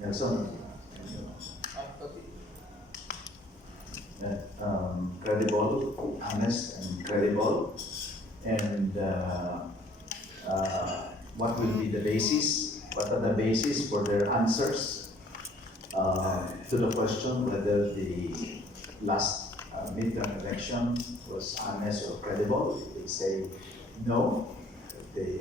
Nelson, credible, honest, and credible, and what will be the basis? What are the basis for their answers to the question whether the last midterm election was honest or credible? If they say no,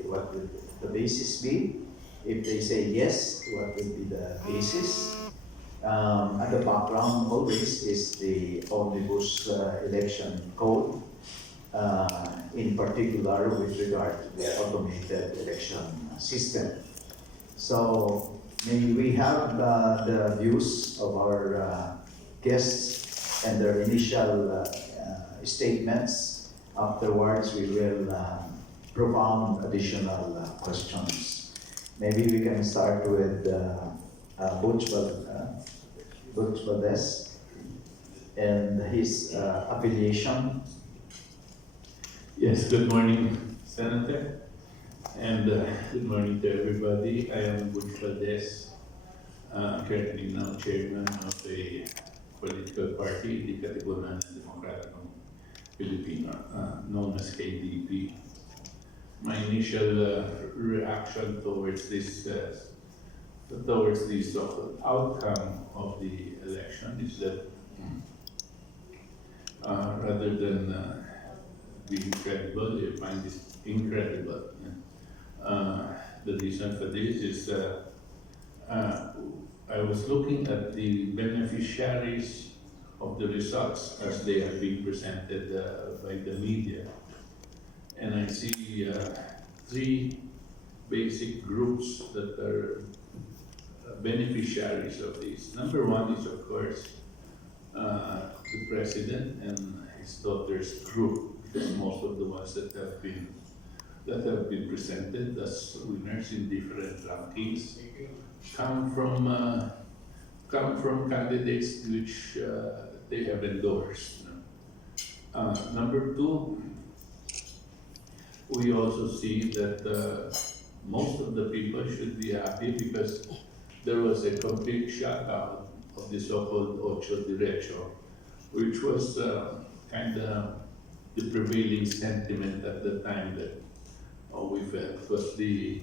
what will the basis be? If they say yes, what will be the basis? At the background always is the omnibus election code, in particular with regard to the automated election system. So may we have the views of our guests and their initial statements. Afterwards, we will propound additional questions. Maybe we can start with Butch Valdes and his affiliation. Yes, good morning, Senator, and good morning to everybody. I am Butch Valdes, currently now chairman of a political party, the Katipunan and Democratic Philippine, known as KDP. My initial reaction towards this outcome of the election is that rather than being credible, I find this incredible. The reason for this is I was looking at the beneficiaries of the results as they are being presented by the media, and I see three basic groups that are beneficiaries of this. Number one is, of course, the president and his daughter's group, because most of the ones that have been presented as winners in different rankings come from candidates which they have endorsed. Number two, we also see that most of the people should be happy because there was a complete shutdown of the so-called Ocho Derecho, which was kind of the prevailing sentiment at the time that we felt was the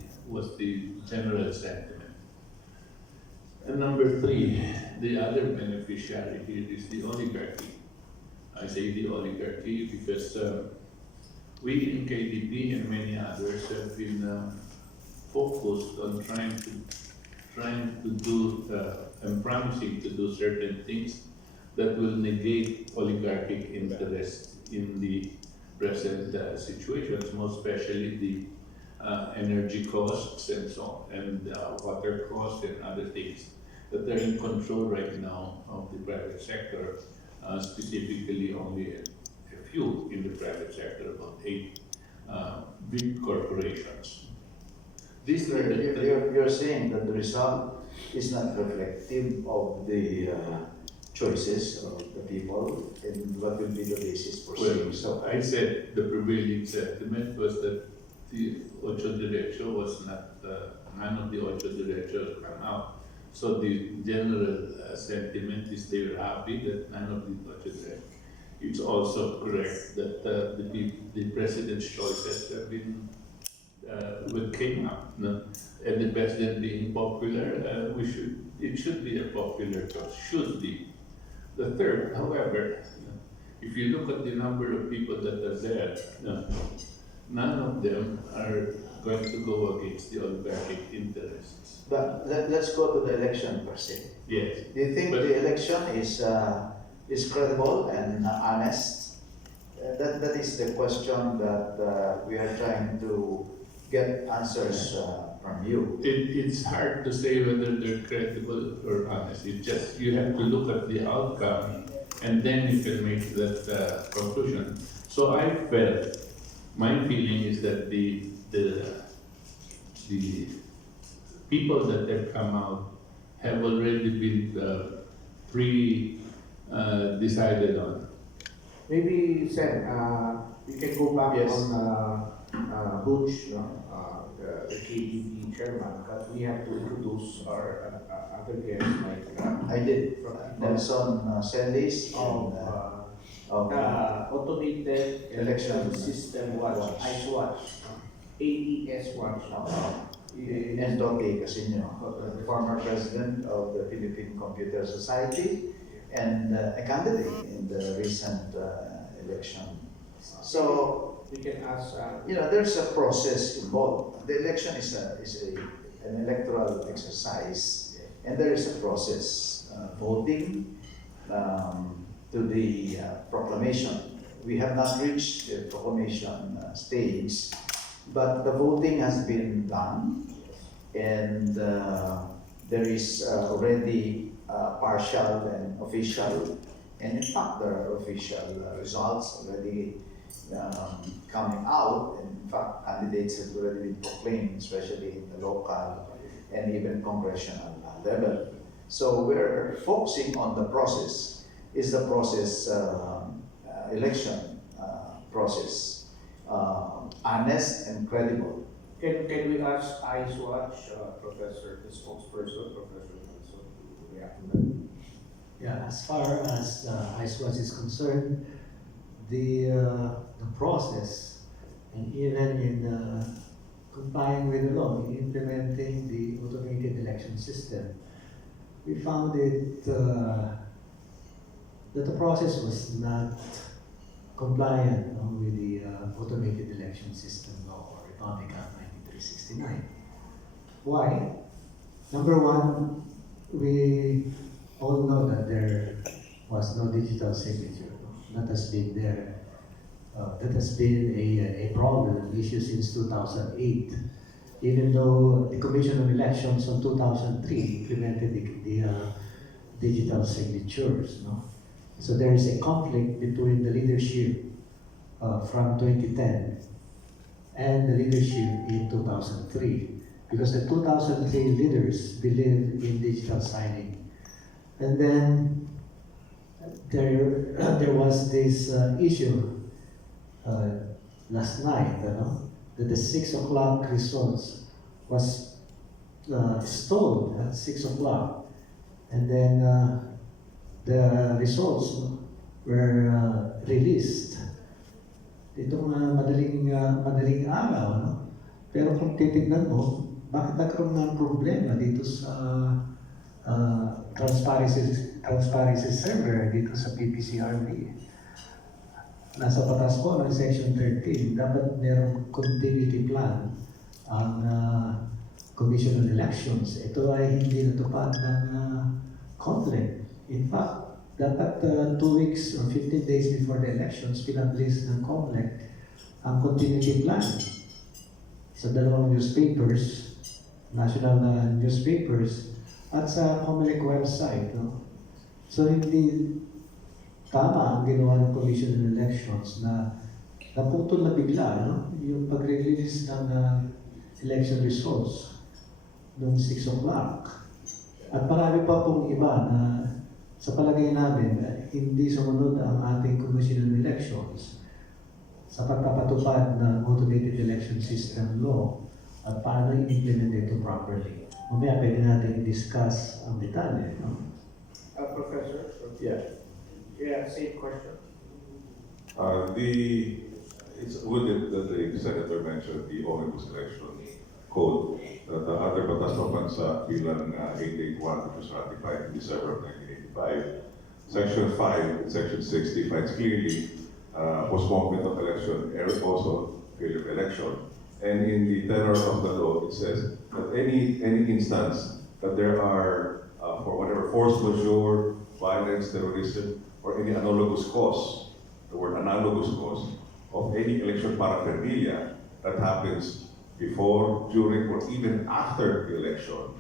general sentiment. And number three, the other beneficiary here is the oligarchy. I say the oligarchy because we in KDP and many others have been focused on trying to do and promising to do certain things that will negate oligarchic interest in the present situations, most especially the energy costs and so on, and water costs and other things that are in control right now of the private sector, specifically only a few in the private sector, about 8 big corporations. These you're saying that the result is not reflective of the choices of the people, and what will be the basis for saying so? I said the prevailing sentiment was that the Ocho Derecho was not, none of the Ocho Derechos come out. So the general sentiment is they were happy that none of the Ocho Derechos. It's also correct that the president's choices have been what came up, no? And the president being popular, it should be a popular choice, should be. The third, however, if you look at the number of people that are there, none of them are going to go against the oligarchic interests. But let's go to the election per se. Yes. Do you think the election is credible and honest? That is the question that we are trying to get answers from you. It's hard to say whether they're credible or honest. It's just you have to look at the outcome and then you can make that conclusion. So I felt, my feeling is that the people that have come out have already been decided on. Maybe, Sen, we can go back Yes. on Butch, no? the KDP chairman, because we have to introduce our other guests like I did. Nelson Celis of of automated election election system watch, ICE watch, AES watch. and Toti Casiño, the former president of the Philippine Computer Society and a candidate in the recent election. So, We can ask. there's a process involved. The election is an electoral exercise, and there is a process. Voting to the proclamation. We have not reached the proclamation stage, but the voting has been done, and there is already partial and official, and in fact there are official results already coming out. And in fact, candidates have already been proclaimed, especially in the local and even congressional level. So we're focusing on the process. Is the process election process honest and credible? Can we ask ICE watch, Professor, the spokesperson, Professor Nelson, to react to that? Yeah, as far as ISWAS is concerned, the process, and even in complying with the law, in implementing the automated election system, we found it that the process was not compliant with the automated election system law, or Republic Act 9369. Why? Number one, we all know that there was no digital signature. That has been there. That has been a problem, an issue since 2008. Even though the Commission on Elections in 2003 implemented the digital signatures, no? So there is a conflict between the leadership from 2010 and the leadership in 2003, because the 2003 leaders believed in digital signing. And then there was this issue last night, that the 6 o'clock results was stalled at 6 o'clock. And then the results were released itong madaling araw, no? Pero kung titignan mo, bakit nagkaroon ng problema dito sa transparency server dito sa PPCRB? Nasa batas po ng Section 13, dapat merong continuity plan ang Commission on Elections. Ito ay hindi natupad ng conflict. In fact, dapat 2 weeks or 15 days before the elections, pinabilis ng COMELEC ang continuity plan sa dalawang newspapers, national newspapers, at sa COMELEC website. No? So hindi tama ang ginawa ng Commission on Elections na naputol na bigla, no? Yung pag-release ng election results noong 6 o'clock. At marami pa pong iba na sa palagay namin, hindi sumunod ang ating Commission on Elections sa pagpapatupad ng automated election system law at paano i-implement ito properly. Mamaya pwede natin i-discuss ang detalye. No? Professor? Yeah. Yeah, same question. It's good that the Senator mentioned the Omnibus Election Code that the other batas ng bansa bilang 881, which was ratified in December of 1985. Section 5 and Section 6 defines clearly postponement of election and also failure of election. And in the tenor of the law, it says that any instance that there are, for whatever force majeure, violence, terrorism, or any analogous cause, the word analogous cause, of any election paraphernalia that happens before, during, or even after the election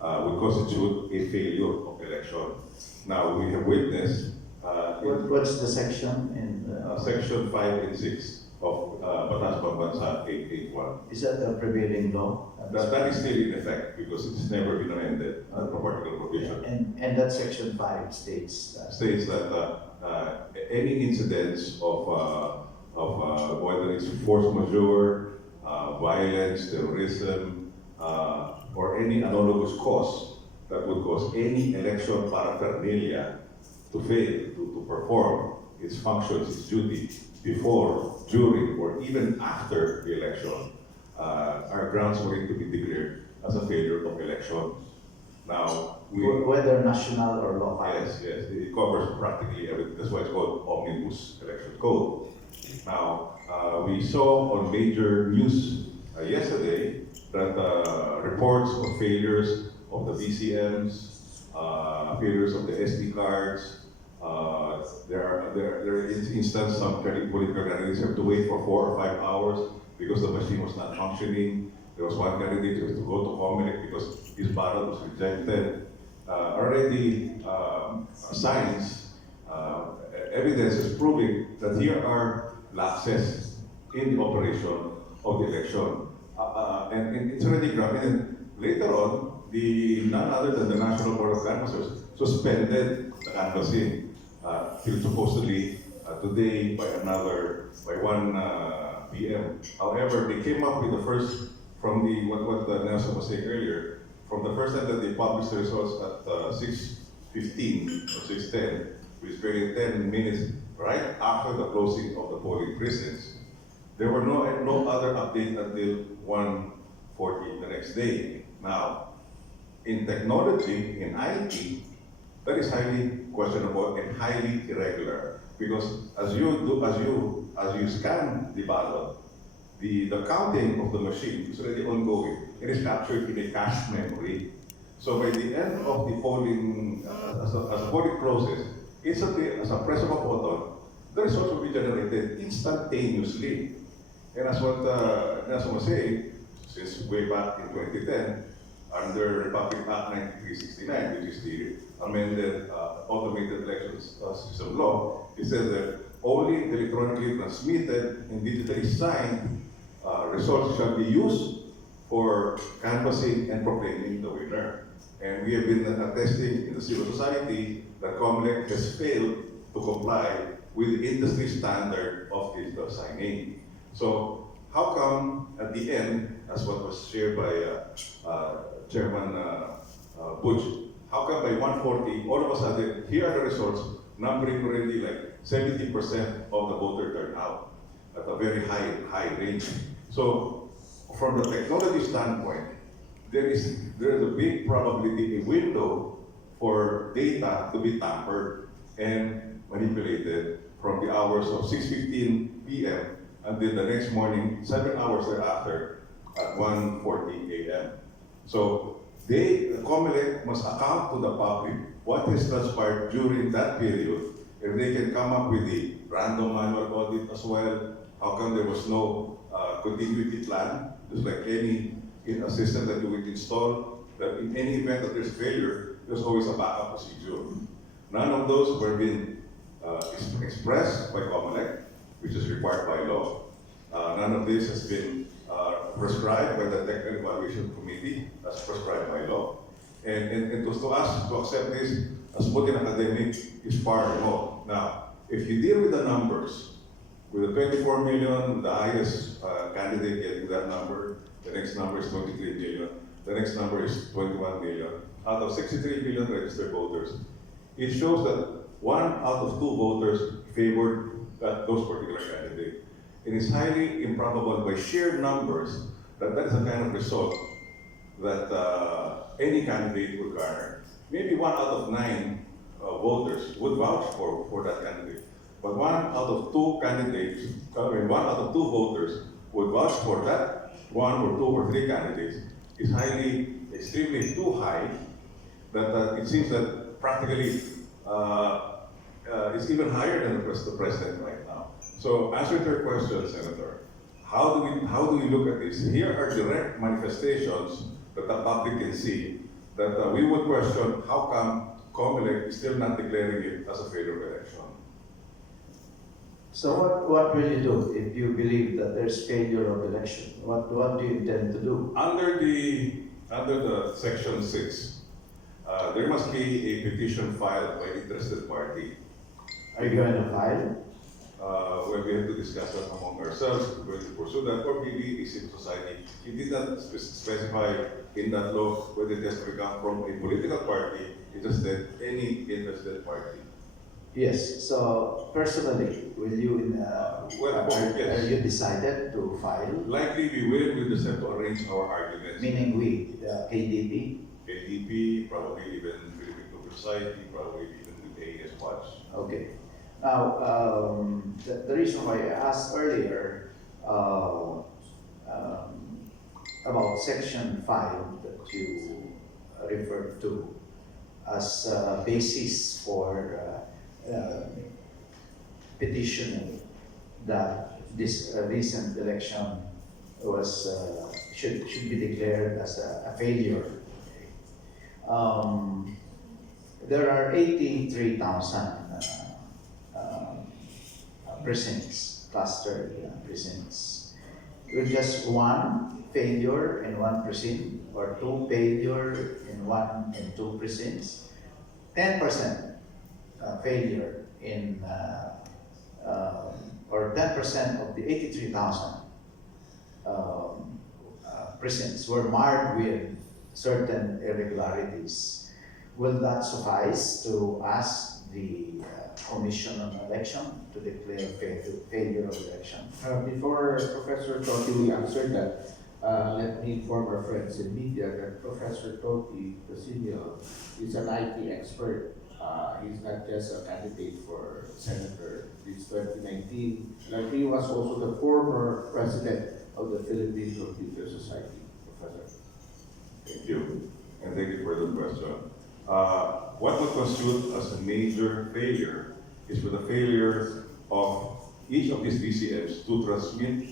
would constitute a failure of election. Now, we have witnessed What's the section in Section 5 and 6 of Batas Pambansa 881. Is that the prevailing law? That is still in effect because it's never been amended, a particular provision. And that section 5 states that. States that any incidents of whether it's force majeure, violence, terrorism, or any analogous cause that would cause any election paraphernalia to fail to perform its functions, its duty before, during, or even after the election, are grounds for it to be declared as a failure of election. Now, Whether national or local. yes, it covers practically everything. That's why it's called Omnibus Election Code. Now, we saw on major news yesterday that reports of failures of the BCMs, failures of the SD cards. There are instances some political candidates have to wait for 4 or 5 hours because the machine was not functioning. There was one candidate who had to go to Comelec because his ballot was rejected. Already, signs, evidence is proving that here are lapses in the operation of the election. And it's already grabbing. And later on, none other than the National Board of Canvassers suspended the canvassing till supposedly today by 1 p.m. However, they came up with the first, from what Nelson was saying earlier, from the first time that they published the results at 6:15 or 6:10, which is barely 10 minutes right after the closing of the polling precincts, there were no other update until 1:40 the next day. Now, in technology, in IT, that is highly questionable and highly irregular because as you scan the ballot, the counting of the machine is already ongoing. It is captured in a cache memory. So by the end of the polling, as the polling closes, instantly, as a press of a button, the results will be generated instantaneously. And as what Nelson was saying, since way back in 2010, under Republic Act 9369, which is the amended automated elections system law, it says that only electronically transmitted and digitally signed results shall be used for canvassing and proclaiming the winner. And we have been attesting in the civil society that Comelec has failed to comply with the industry standard of digital signing. So how come at the end, as what was shared by Chairman Butch, how come by 1:40, all of a sudden, here are the results, numbering already like 70% of the voter turnout at a very high range. So from the technology standpoint, there is a big probability, a window for data to be tampered and manipulated from the hours of 6:15 p.m. until the next morning, 7 hours thereafter at 1:40 a.m. So the Comelec must account to the public what has transpired during that period. If they can come up with the random manual audit as well, how come there was no continuity plan? Just like any system that you would install, that in any event that there's failure, there's always a backup procedure. None of those were being expressed by Comelec, which is required by law. None of this has been prescribed by the Technical Evaluation Committee as prescribed by law. And to us, to accept this as put in academic is far remote. Now, if you deal with the numbers, with the 24 million, the highest candidate getting that number, the next number is 23 million, the next number is 21 million. Out of 63 million registered voters, it shows that 1 out of 2 voters favored those particular candidates. It is highly improbable by sheer numbers that is the kind of result that any candidate would garner. Maybe 1 out of 9 voters would vouch for that candidate. But 1 out of 2 candidates, 1 out of 2 voters would vouch for that 1 or 2 or 3 candidates is highly, extremely too high that it seems that practically it's even higher than the president right now. So answer to your question, Senator, how do we look at this? Here are direct manifestations that the public can see that we would question how come Comelec is still not declaring it as a failure election. So what will you do if you believe that there's failure of election? What do you intend to do? Under the Section 6, there must be a petition filed by interested party. Are you going to file? well, we have to discuss that among ourselves, if we're going to pursue that, or maybe a civil society. It did not specify in that law whether it has to come from a political party, it just said any interested party. Yes, so personally, will you, are you decided to file? Likely we just have to arrange our arguments. Meaning we, the KDP? KDP, probably even Philippine Society, probably even with AS Butch. Okay. Now, the reason why I asked earlier about Section 5 that you referred to as a basis for petitioning that this recent election was should be declared as a failure. There are 83,000 precincts, clustered precincts, with just one failure in one precinct or two failure in one and two precincts, 10% failure in or 10% of the 83,000 precincts were marred with certain irregularities. Will that suffice to ask the Commission on Election to declare failure of election? Before Professor Toti will answer that, let me inform our friends in media that Professor Toti Casiño is an IT expert. He's not just a candidate for senator. He's 2019. And he was also the former president of the Philippine Computer Society. Professor. Thank you, and thank you for the question. What would constitute as a major failure is for the failure of each of these VCMs to transmit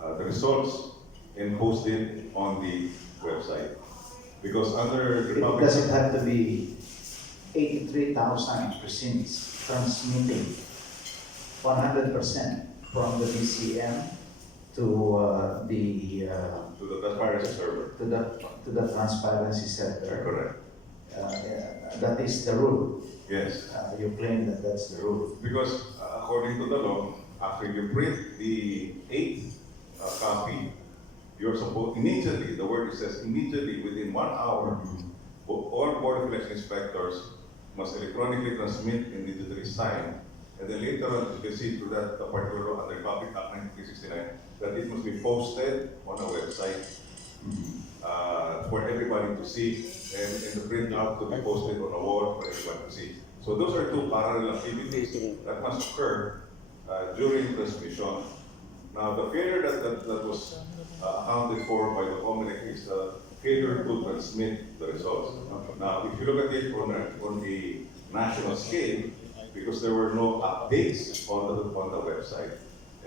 the results and post it on the website. Because under the Republic... Does it have to be 83,000 precincts transmitting 100% from the VCM to the transparency server? To the transparency server? Correct. That is the rule. Yes. You claim that that's the rule. Because according to the law, after you print the 8th copy, you're supposed immediately, the word says immediately within 1 hour, all Board of Election inspectors must electronically transmit and digitally sign. And then later on, you can see through that the particular law under Public Act 1969 that it must be posted on a website for everybody to see, and the printout to be posted on a wall for everybody to see. So those are two parallel activities that must occur during transmission. Now, the failure that was accounted for by the COMELEC is the failure to transmit the results. Now, if you look at it on a national scale, because there were no updates on the website,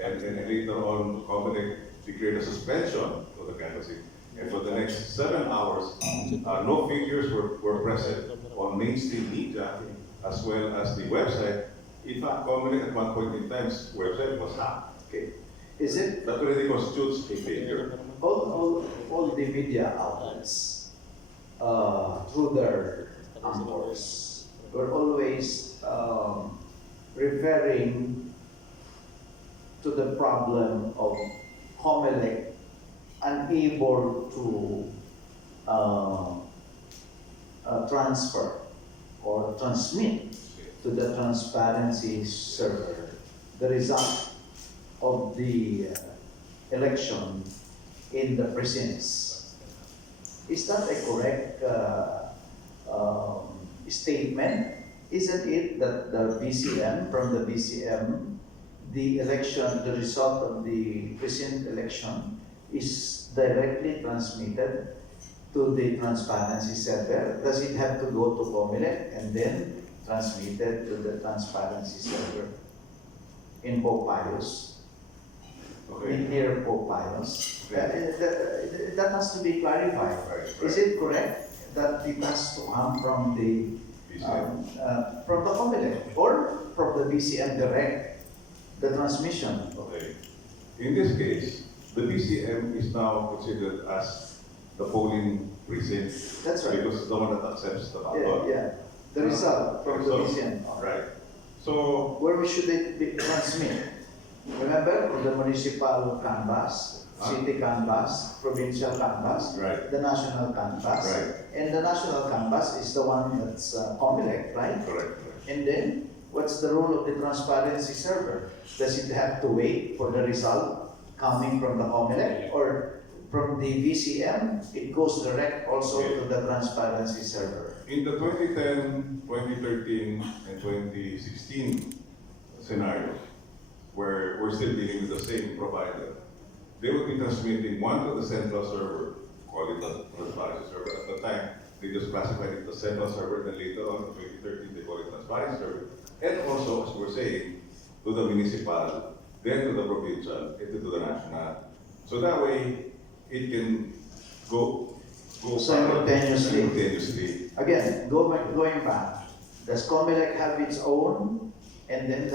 and later on, COMELEC declared a suspension of the canvassing. And for the next 7 hours, no figures were present on mainstream media as well as the website. In fact, COMELEC at one point in time, website was hacked. Okay. Is it that already constitutes a failure? All the media outlets, through their anchors, were always referring to the problem of COMELEC unable to transfer or transmit to the transparency server the result of the election in the precincts. Is that a correct statement? Isn't it that the VCM, from the VCM, the election, the result of the precinct election is directly transmitted to the transparency server? Does it have to go to COMELEC and then transmitted to the transparency server in Pope Pius? Okay. In near Pope Pius? That has to be clarified. Right. Is it correct that it has to come from the COMELEC or from the VCM direct, the transmission? Okay. In this case, the VCM is now considered as the polling precinct. That's right. Because the one that accepts the ballot. The result from the VCM. Right. So, Where should it be transmitted? Remember, from the municipal canvas, Huh? city canvas, provincial canvas, Right. the national canvas. Right. And the national canvas is the one that's COMELEC, right? Correct. And then, what's the role of the transparency server? Does it have to wait for the result coming from the COMELEC or from the VCM? It goes direct also to the transparency server. In the 2010, 2013, and 2016 scenario, where we're still dealing with the same provider, they would be transmitting one to the central server, call it the transparency server. At the time, they just classified it as central server, then later on in 2013, they call it transparency server. And also, as we're saying, to the municipal, then to the provincial, and to the national. So that way, it can go Simultaneously. simultaneously. Again, going back, does COMELEC have its own, and then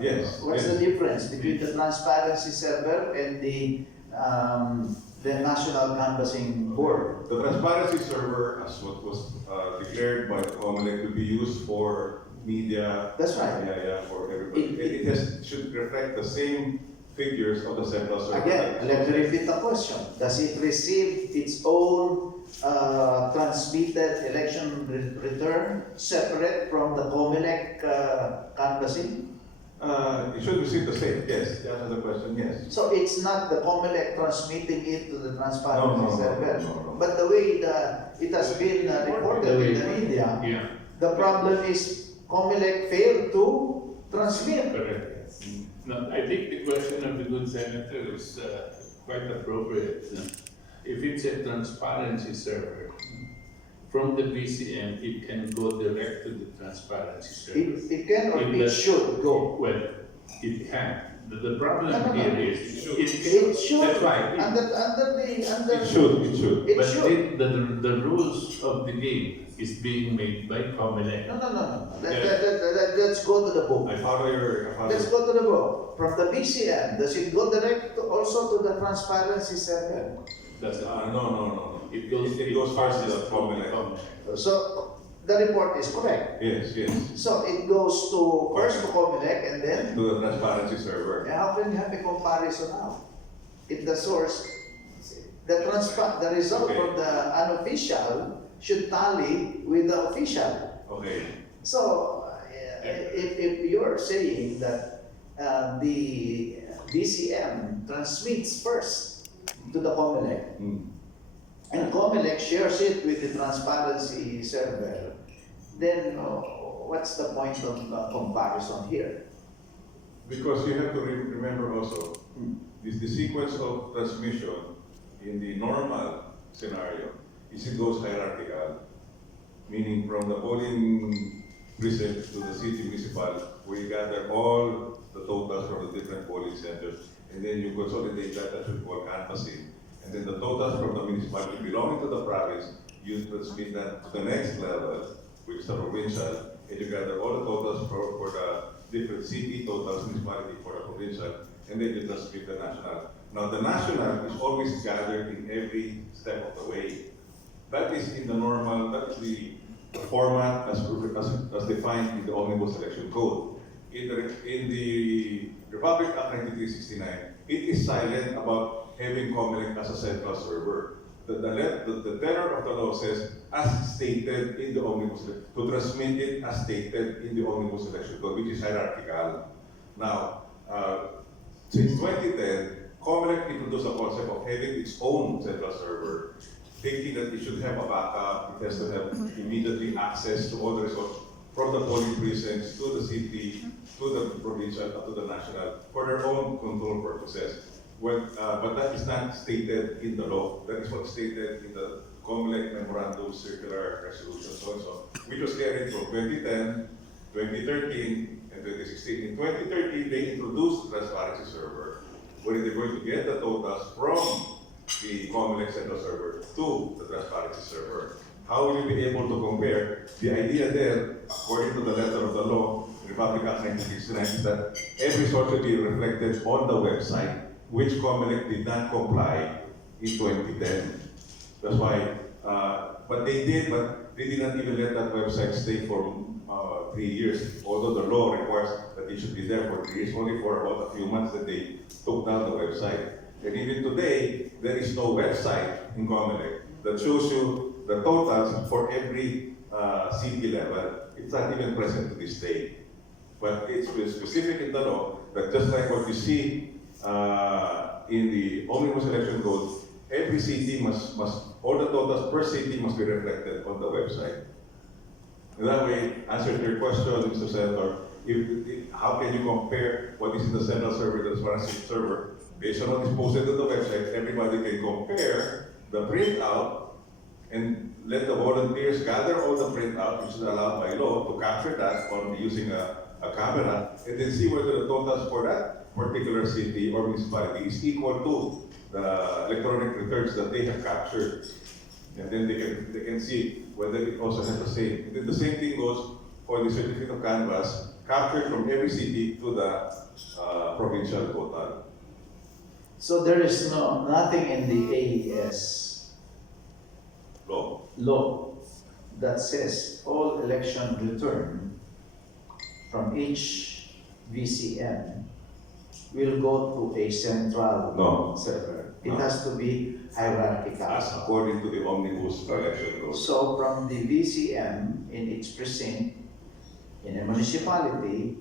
Yes. what's the difference between the transparency server and the national canvassing board? The transparency server, as what was declared by the COMELEC, will be used for media. That's right. For everybody. It should reflect the same figures of the central server. Again, let me repeat the question. Does it receive its own transmitted election return separate from the COMELEC canvassing? It should receive the same, yes. To answer the question, yes. So it's not the COMELEC transmitting it to the transparency server. No. But the way it has been reported in the media, Yeah, the problem is COMELEC failed to transmit. correct. No, I think the question of the good senator is quite appropriate. If it's a transparency server, from the VCM, it can go direct to the transparency server. It can or In it the- should go. Well, it can. The problem No. here is, It It should. That's right. Under It should. It But should. the rules of the game is being made by COMELEC. No. Let's go to the book. I follow your. Let's go to the book. From the BCM, does it go direct also to the transparency server? That's it. No. It goes first to the from COMELEC. So the report is correct. Yes. So it goes to first to COMELEC and then To the transparency server. how can you have a comparison now? If the source, the result Okay. from the unofficial should tally with the official. Okay. So if you're saying that the DCM transmits first to the COMELEC, and COMELEC shares it with the transparency server, then what's the point of comparison here? Because you have to remember also, is the sequence of transmission in the normal scenario is it goes hierarchical, meaning from the polling precinct to the city municipal, we gather all the totals from the different polling centers, and then you consolidate that should call canvassing. And then the totals from the municipality belonging to the province, you transmit that to the next level, which is the provincial, and you gather all the totals for the different city totals, municipality for the provincial, and then you transmit the national. Now the national is always gathered in every step of the way. That is in the normal, that is the format as defined in the Omnibus Election Code. In the Republic Act 9369, it is silent about having COMELEC as a central server. The tenor of the law says, as stated in the Omnibus, to transmit it as stated in the Omnibus Election Code, which is hierarchical. Now, since 2010, COMELEC introduced a concept of having its own central server, thinking that it should have a backup, it has to have immediately access to all the results from the polling precincts to the city, to the provincial, to the national, for their own control purposes. But that is not stated in the law. That is what's stated in the COMELEC Memorandum Circular Resolution, so and so, which was carried from 2010, 2013, and 2016. In 2013, they introduced the transparency server, where they're going to get the totals from the COMELEC central server to the transparency server. How will you be able to compare? The idea there, according to the letter of the law, Republic Act 1969, is that every source will be reflected on the website, which COMELEC did not comply in 2010. That's why, but they did not even let that website stay for 3 years. Although the law requires that it should be there for 3 years, only for about a few months that they took down the website. And even today, there is no website in Comelec that shows you the totals for every city level. It's not even present to this day. But it's specific in the law that just like what you see in the Omnibus Election Code, every city must all the totals per city must be reflected on the website. In that way, answer to your question, Mr. Senator, how can you compare what is in the central server to the forensic server? Based on what is posted on the website, everybody can compare the printout and let the volunteers gather all the printout, which is allowed by law, to capture that on using a camera, and then see whether the totals for that particular city or municipality is equal to the electronic returns that they have captured. And then they can see whether it also has the same. And then the same thing goes for the certificate of canvas captured from every city to the provincial total. So there is nothing in the AES law that says all election return from each VCM will go to a central server. It has to be hierarchical. As according to the Omnibus Election Law. So from the VCM in each precinct, in a municipality,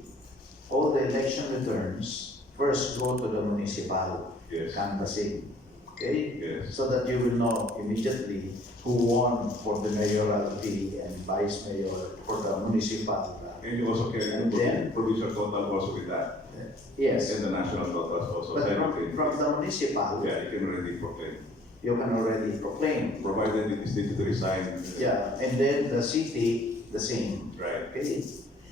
all the election returns first go to the municipal canvassing. Okay? Yes. So that you will know immediately who won for the mayoralty and vice mayor for the municipal. And you also carry the provincial total also with that. Yes. And the national totals also. But from the municipal, yeah, you can already proclaim. You can already proclaim. Provided it is digitally signed. Yeah, and then the city, the same. Right. Okay.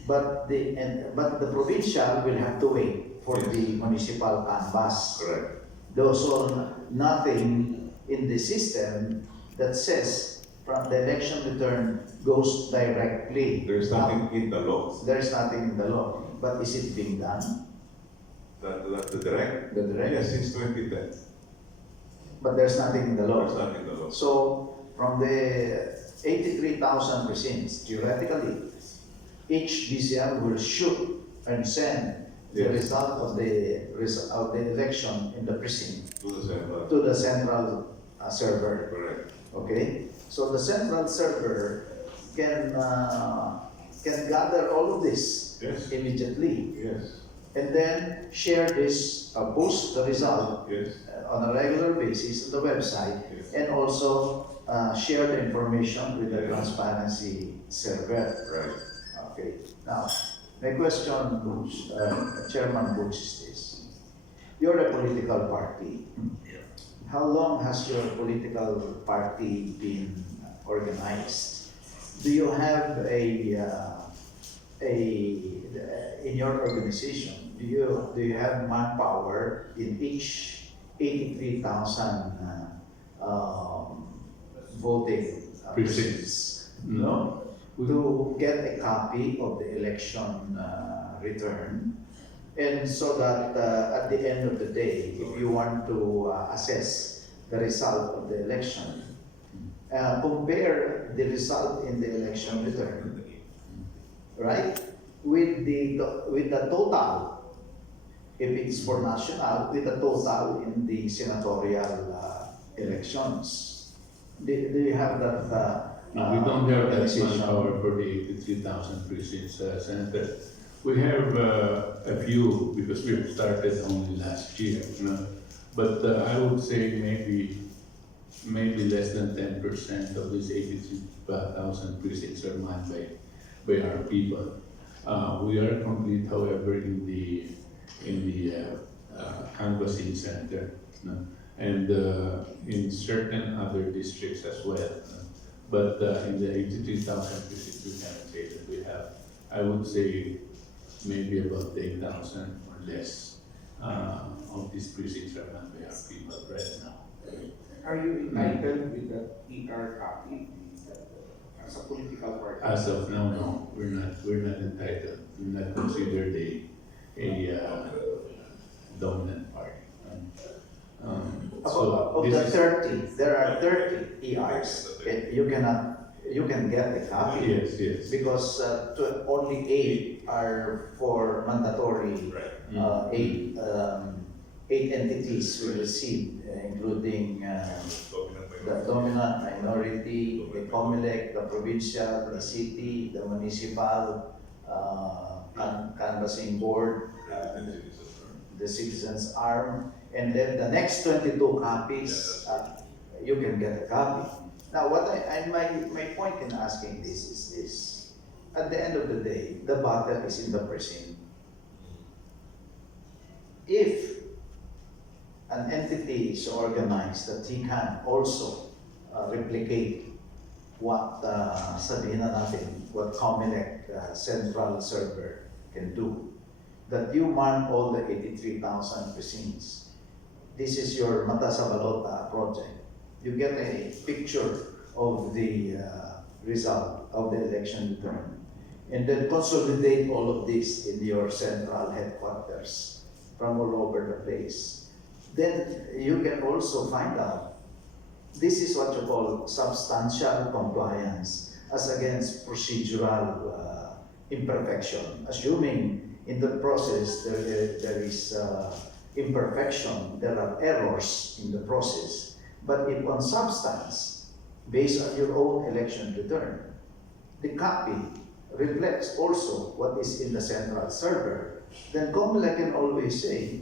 But the provincial will have to wait for the municipal canvass. Correct. There's also nothing in the system that says from the election return goes directly. There's nothing in the law. There's nothing in the law. But is it being done? The direct? The direct? Yes, since 2010. But there's nothing in the law. There's nothing in the law. So from the 83,000 precincts, theoretically, each BCR will shoot and send the result of the election in the precinct to the central server. Correct. Okay, so the central server can gather all of this immediately. Yes. And then share this, post the result on a regular basis on the website, and also share the information with the transparency server. Right. Okay. Now, my question, Butch, Chairman Butch, is this: you're a political party. How long has your political party been organized? Do you have in your organization, do you have manpower in each 83,000 voting precincts? No? To get a copy of the election return, and so that at the end of the day, if you want to assess the result of the election, compare the result in the election return, right, with the total, if it's for national, with the total in the senatorial elections. Do you have that? No, we don't have that manpower for the 83,000 precincts, Senator. We have a few because we started only last year, But I would say maybe less than 10% of these 83,000 precincts are manned by our people. We are complete, however, in the canvassing center, and in certain other districts as well. But in the 83,000 precincts, we cannot say that we have. I would say maybe about 8,000 or less of these precincts are manned by our people right now. Are you entitled with the ER copy as a political party? As of now, no, we're not entitled. We're not considered a dominant party. Of this the is- 30, there are 30 ERs. You can get a copy. Yes, yes. Because only 8 are for mandatory. Mm. Eight entities will receive, including the dominant minority, the COMELEC, the provincial, the city, the municipal, canvassing board, the citizens' arm, and then the next 22 copies, you can get a copy. Now, my point in asking this is this: at the end of the day, the battle is in the precinct. If an entity is organized that he can also replicate what sabihin na natin, what COMELEC central server can do, that you mark all the 83,000 precincts. This is your Mata sa Balota project. You get a picture of the result of the election return, and then consolidate all of this in your central headquarters from all over the place. Then you can also find out, this is what you call substantial compliance as against procedural imperfection. Assuming in the process there is imperfection, there are errors in the process. But if on substance, based on your own election return, the copy reflects also what is in the central server, then COMELEC can always say,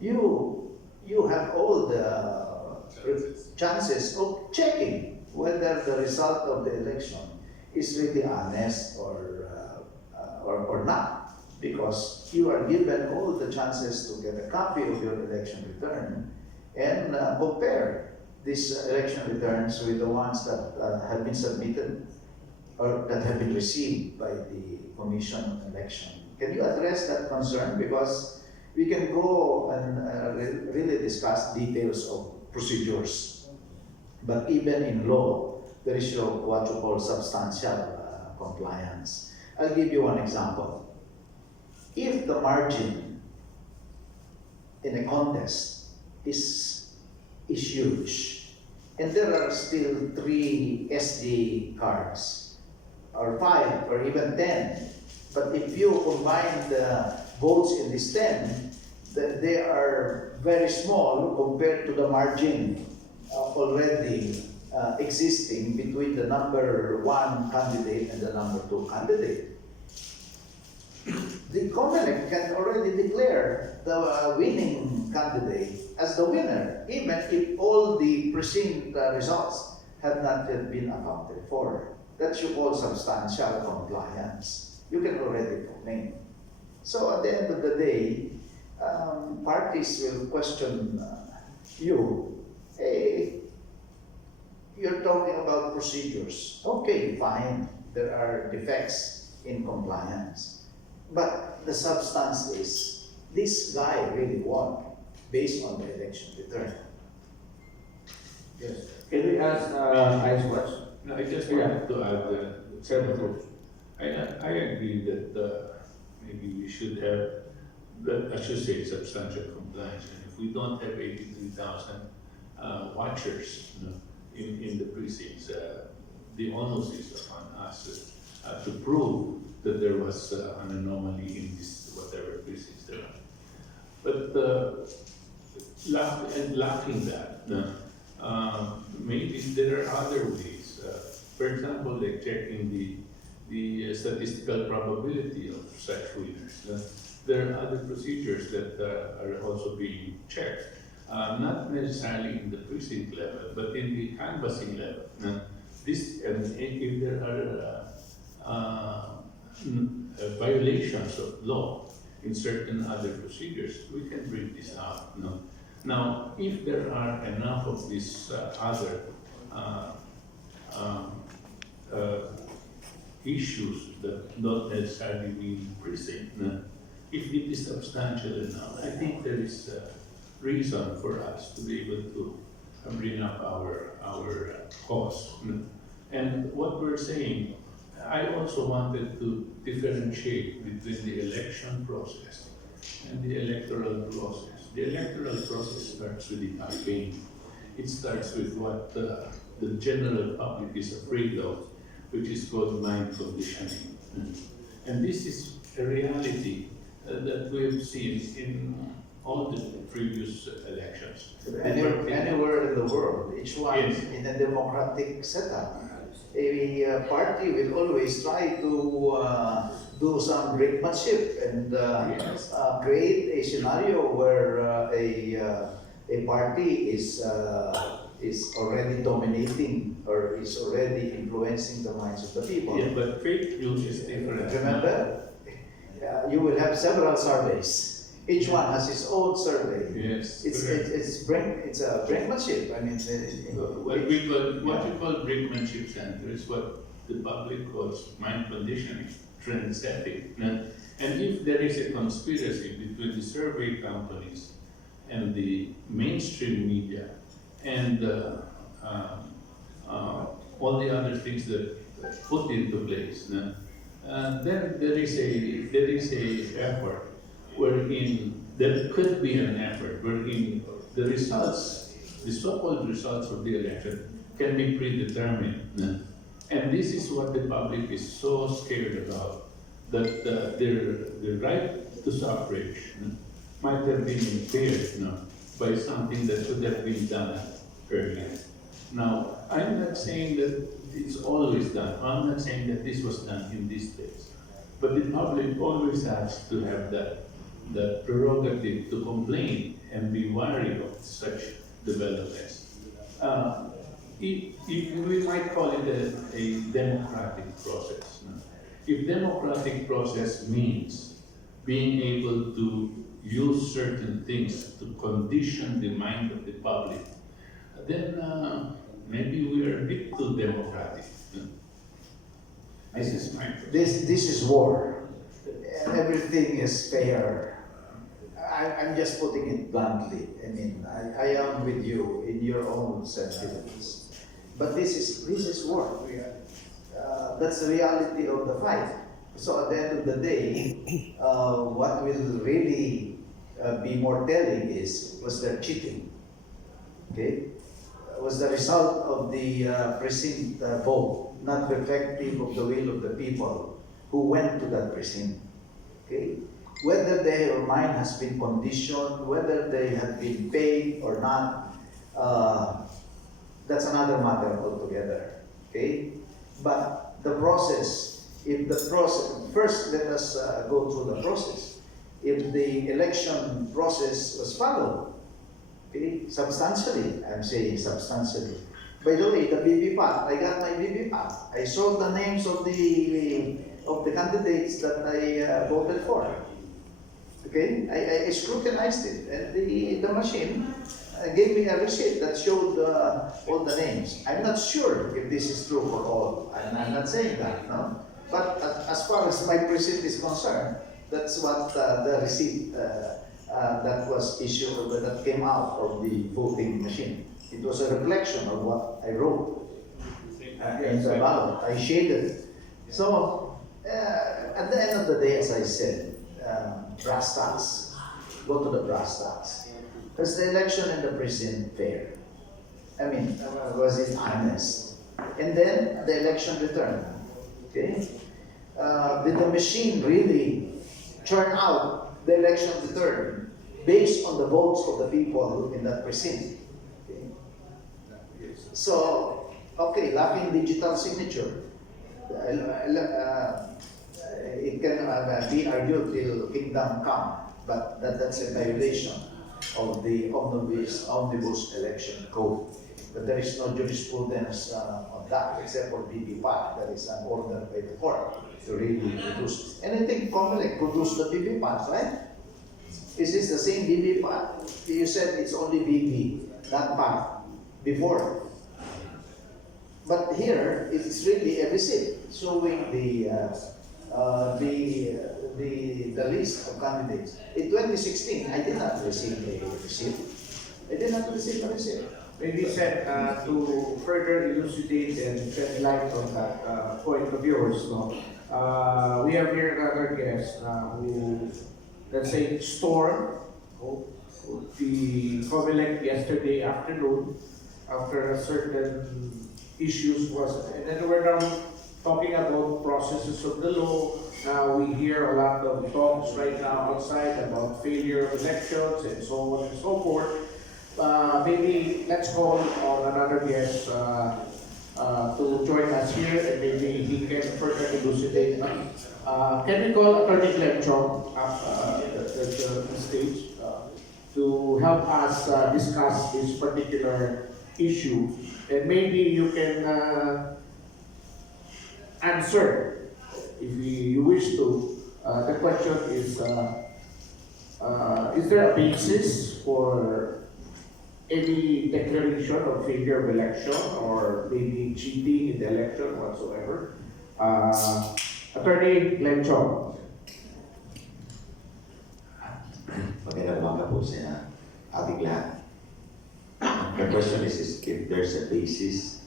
you have all the chances of checking whether the result of the election is really honest or not, because you are given all the chances to get a copy of your election return and compare these election returns with the ones that have been submitted or that have been received by the Commission on Election. Can you address that concern? Because we can go and really discuss details of procedures, but even in law, there is what you call substantial compliance. I'll give you one example. If the margin in a contest is huge, and there are still 3 SD cards, or 5, or even 10, but if you combine the votes in this 10, they are very small compared to the margin already existing between the number 1 candidate and the number 2 candidate. The COMELEC can already declare the winning candidate as the winner, even if all the precinct results have not yet been accounted for. That's you call substantial compliance. You can already proclaim. So at the end of the day, parties will question you. Hey, you're talking about procedures. Okay, fine. There are defects in compliance. But the substance is, this guy really won based on the election return. Yes. Can we ask Ice Watch? No, I just wanted to add several. I agree that maybe we should have, I should say, substantial compliance. And if we don't have 83,000 watchers, in the precincts, the onus is on us to prove that there was an anomaly in this whatever precincts there are. But lacking that, maybe there are other ways. For example, like checking the statistical probability of such winners. There are other procedures that are also being checked, not necessarily in the precinct level, but in the canvassing level. This, and if there are violations of law in certain other procedures, we can bring this out. Now, if there are enough of these other issues that don't necessarily mean precinct, if it is substantial enough, I think there is reason for us to be able to bring up our cause. And what we're saying, I also wanted to differentiate between the election process and the electoral process. The electoral process starts with the campaign. it starts with what the general public is afraid of, which is called mind conditioning. And this is a reality that we've seen in all the previous elections. Anywhere in the world, each one Yes. in a democratic setup, a party will always try to do some brinkmanship and Yes. create a scenario where a party is already dominating or is already influencing the minds of the people. Yeah, but fake news is different. Remember, you will have several surveys. Each one has its own survey. Yes. It's a brinkmanship. I mean, What you call brinkmanship center is what the public calls mind conditioning, trend setting. And if there is a conspiracy between the survey companies and the mainstream media and all the other things that put into place, then there is a effort wherein there could be an effort wherein the results, the so-called results of the election, can be predetermined. And this is what the public is so scared about, that their right to suffrage might have been impaired by something that should have been done earlier. Now, I'm not saying that it's always done. I'm not saying that this was done in this case. But the public always has to have that prerogative to complain and be wary of such developments. We might call it a democratic process. If democratic process means being able to use certain things to condition the mind of the public, then maybe we are a bit too democratic. This is my this is war. Everything is fair. I'm just putting it bluntly. I mean, I am with you in your own sentiments. But this is war. That's the reality of the fight. So at the end of the day, what will really be more telling was there cheating. Okay? Was the result of the precinct vote not reflective of the will of the people who went to that precinct. Okay? Whether their mind has been conditioned, whether they have been paid or not, that's another matter altogether. Okay? But the process, first let us go through the process. If the election process was followed, okay, substantially, I'm saying substantially. By the way, the BB-PAT, I got my BB-PAT. I saw the names of the candidates that I voted for. Okay, I scrutinized it, and the machine gave me a receipt that showed all the names. I'm not sure if this is true for all, and I'm not saying that, no? But as far as my precinct is concerned, that's what the receipt that was issued, that came out of the voting machine. It was a reflection of what I wrote in the ballot. I shaded. So, at the end of the day, as I said, brass tacks. Go to the brass tacks. Was the election in the precinct fair? I mean, was it honest? And then the election returned. Okay? Did the machine really churn out the election return based on the votes of the people in that precinct? Okay? So, okay, lacking digital signature. It can be argued till kingdom come, but that's a violation of the omnibus election code. But there is no jurisprudence on that, except for BB-PAT. There is an order by the court to really produce. And I think COMELEC produced the BB-PAT, right? Is this the same BB-PAT? You said it's only BB, not PAT, before. But here, it's really a receipt showing the list of candidates. In 2016, I did not receive a receipt. I did not receive a receipt. Maybe said to further elucidate and shed light on that point of yours, we have here another guest who, let's say, stormed the COMELEC yesterday afternoon after a certain issues was, and then we're now talking about processes of the law. Now we hear a lot of talks right now outside about failure of elections and so on and so forth. Maybe let's call on another guest to join us here, and maybe he can further elucidate. Can we call Atty. Melchor up at the stage to help us discuss this particular issue, and maybe you can answer if you wish to. The question is there a basis for any declaration of failure of election or maybe cheating in the election whatsoever? Attorney Chong. Magandang umaga po sa ating lahat. The question is if there's a basis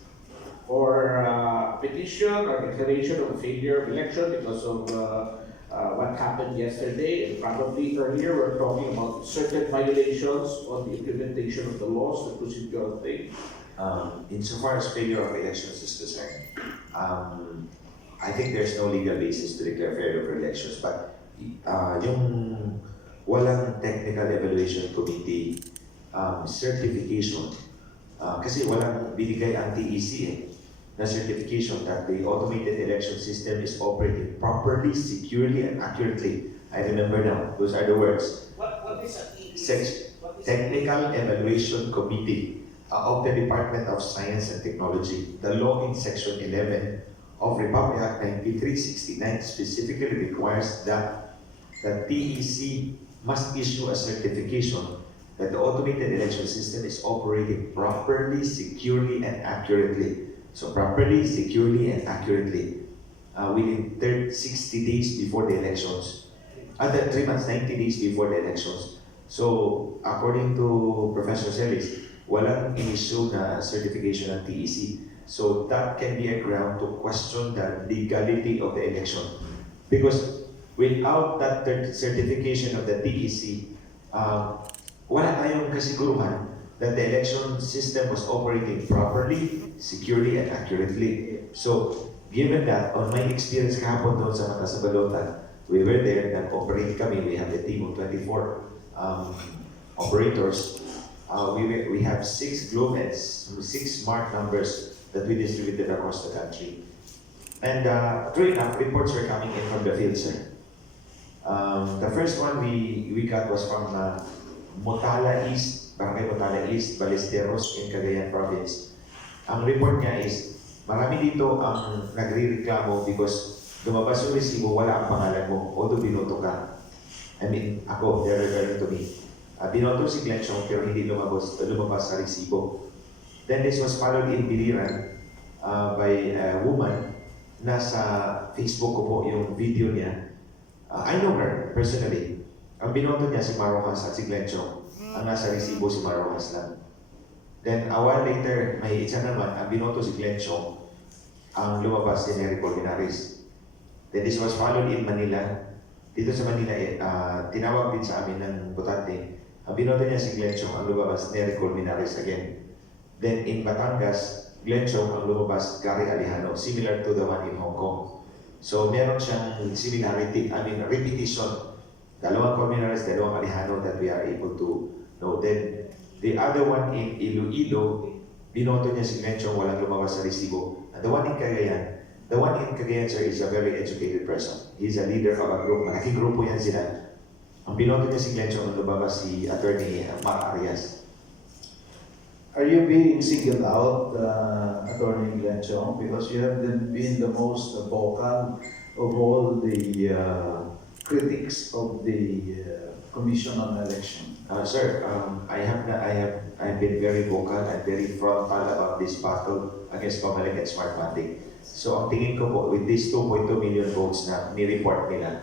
Or petition or declaration of failure of election because of what happened yesterday, and probably earlier we're talking about certain violations on the implementation of the laws, the procedural thing. insofar as failure of elections is concerned. I think there's no legal basis to declare failure of elections, but yung walang technical evaluation committee certification, kasi walang binigay ang TEC na certification that the automated election system is operating properly, securely, and accurately. I remember now, those are the words. What is a TEC? Technical Evaluation Committee of the Department of Science and Technology. The law in Section 11 of Republic Act 9369 specifically requires that the TEC must issue a certification that the automated election system is operating properly, securely, and accurately. So properly, securely, and accurately within 60 days before the elections. 3 months, 90 days before the elections. So according to Professor Celis, walang in-issue na certification ng TEC. So that can be a ground to question the legality of the election. Because without that certification of the TEC, wala tayong kasiguruhan that the election system was operating properly, securely, and accurately. So, given that, on my experience kahapon doon sa mata sa Balota, we were there, nag-operate kami, we have a team of 24 operators. We have 6 globets, 6 smart numbers that we distributed across the country. And true enough, reports were coming in from the field, sir. The first one we got was from Motala East, Barangay Motala East, Balesteros in Cagayan Province. Ang report niya is, marami dito ang nagre-reklamo because lumabas yung resibo, wala ang pangalan mo, although binoto ka. I mean, ako, they're referring to me. Binoto si Chong pero hindi lumabas sa resibo. Then this was followed in Biliran by a woman. Nasa Facebook ko po yung video niya. I know her personally. Ang binoto niya si Marojas at si Chong. Ang nasa resibo si Marojas lang. Then a while later, may isa naman, ang binoto si Chong. Ang lumabas si Nery Colmenares. Then this was followed in Manila. Dito sa Manila, tinawag din sa amin ng botante. Ang binoto niya si Chong, ang lumabas Nery Colmenares again. Then in Batangas, Chong, ang lumabas Gary Alejano, similar to the one in Hong Kong. So meron siyang similarity, repetition. Dalawang Colmenares, dalawang Alejano that we are able to know. Then the other one in Iloilo, binoto niya si Chong, walang lumabas sa resibo. And the one in Cagayan, sir, is a very educated person. He's a leader of a group. Malaking grupo yan sila. Ang binoto niya si Chong, ang lumabas si Atty. Mark Arias. Are you being singled out, Attorney Chong, because you have been the most vocal of all the critics of the Commission on Election? Sir, I've been very vocal and very frontal about this battle against pamaling and smart funding. So ang tingin ko po, with these 2.2 million votes na ni-report nila,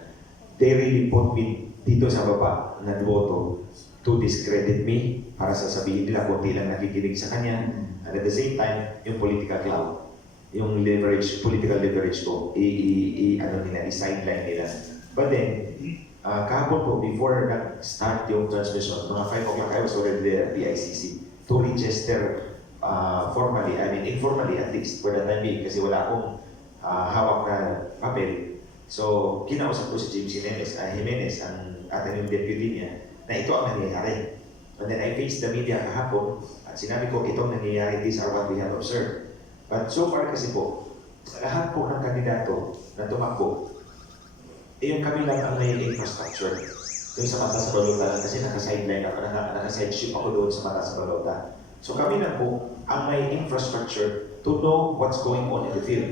they really put me dito sa baba na boto to discredit me, para sasabihin nila konti lang nakikinig sa kanya, and at the same time, yung political clout, yung leverage, political leverage ko, i-sideline nila. But then, kahapon po, before nag-start yung transmission, mga 5 o'clock, I was already there at the ICC to register formally, I mean informally at least for the time being kasi wala akong hawak na papel. So, kinausap ko si James Jimenez, ang ating deputy niya, na ito ang nangyayari. And then I faced the media kahapon at sinabi ko, itong nangyayari, these are what we have observed. But so far kasi po, sa lahat po ng kandidato na tumakbo, yung kami lang ang may infrastructure. Yung sa mata sa Balota lang kasi naka-sideline ako, naka-sideship ako doon sa mata sa Balota. So kami lang po ang may infrastructure to know what's going on in the field.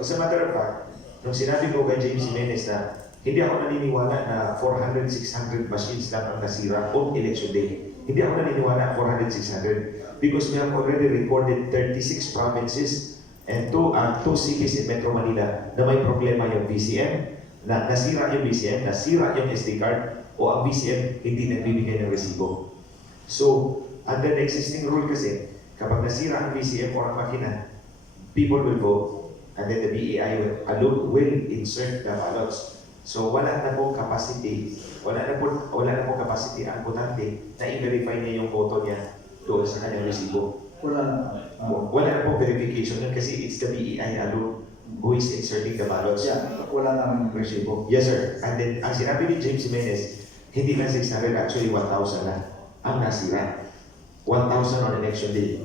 As a matter of fact, nung sinabi ko kay James Jimenez na hindi ako naniniwala na 400, 600 machines lang ang nasira on election day. Hindi ako naniniwala 400, 600 because we have already recorded 36 provinces and two cities in Metro Manila na may problema yung BCM, na nasira yung BCM, nasira yung SD card, o ang BCM hindi nagbibigay ng resibo. So, under the existing rule kasi, kapag nasira ang BCM o ang makina, people will vote, and then the BEI alone will insert the ballots. So, wala na pong capacity ang botante na i-verify niya yung boto niya doon sa kanyang resibo. Wala na pong verification yun kasi it's the BEI alone who is inserting the ballots. Yeah, wala naman resibo. Yes, sir. And then, ang sinabi ni James Jimenez, hindi na 600, actually 1,000 na ang nasira. 1,000 on election day.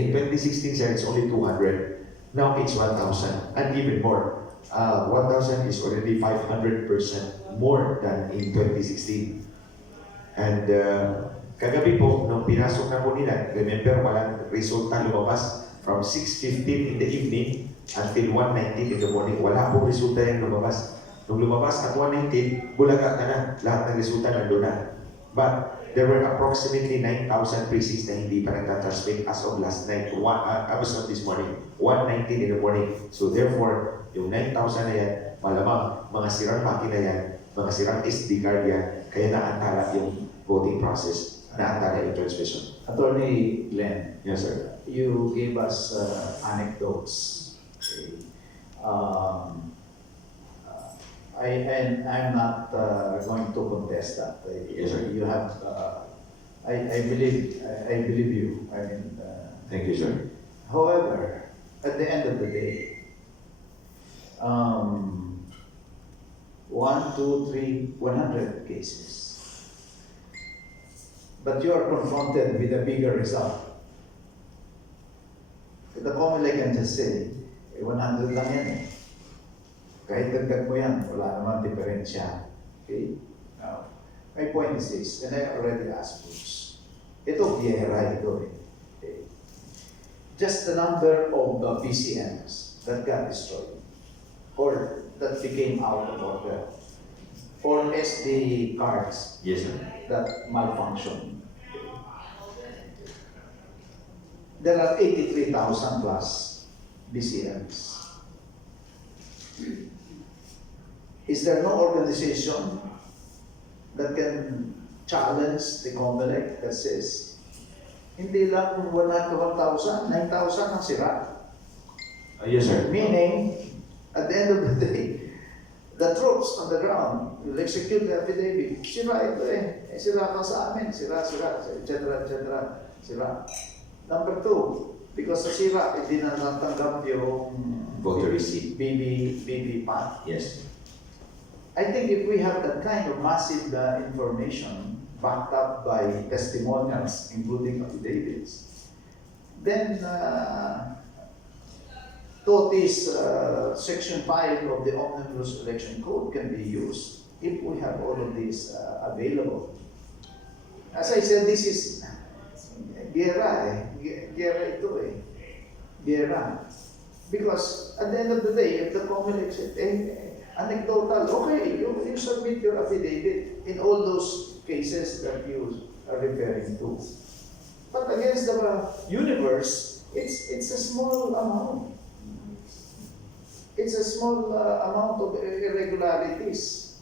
In 2016, sir, it's only 200. Now it's 1,000 and even more. 1,000 is already 500% more than in 2016. And kagabi po, nung pinasok na po nila, remember, walang resulta lumabas from 6:15 in the evening until 1:19 in the morning. Wala pong resulta yung lumabas. Nung lumabas at 1:19, bulaga na lahat ng resulta nandun na. But there were approximately 9,000 precincts na hindi pa nagtatransmit as of last night. As of this morning, 1:19 in the morning. So therefore, yung 9,000 na yan, malamang mga sirang makina yan, mga sirang SD card yan, kaya naantala yung voting process, naantala yung transmission. Attorney Glenn, Yes, sir. you gave us anecdotes. Okay. I'm not going to contest that. Yes, sir. You have, I believe you. I mean, Thank you, sir. however, at the end of the day, 100 cases. But you are confronted with a bigger result. The COMELEC can just say, 100 lang yan eh. Kahit dagdag mo yan, wala naman diferensya. Okay? Now, my point is this, and I already asked Butch. Ito, biyera ito eh. Okay? Just the number of BCMs that got destroyed, or that became out of order, or SD cards Yes, sir. that malfunction. There are 83,000 plus BCMs. Is there no organization that can challenge the COMELEC that says, hindi lang 1,000, 9,000 ang sira? Yes, sir. Meaning, at the end of the day, the troops on the ground will execute the affidavit. Sira ito eh. Sira ka sa amin. Sira, etc. Sira. Number two, because sa sira, hindi na natanggap yung Voter receipt. BB PAT. Yes. I think if we have that kind of massive information backed up by testimonials, including affidavits, then Toti's Section 5 of the Omnibus Election Code can be used if we have all of these available. As I said, this is gera eh. Gera ito eh. Gera. Because at the end of the day, if the COMELEC said, anecdotal, okay, you submit your affidavit in all those cases that you are referring to. But against the universe, it's a small amount. It's a small amount of irregularities.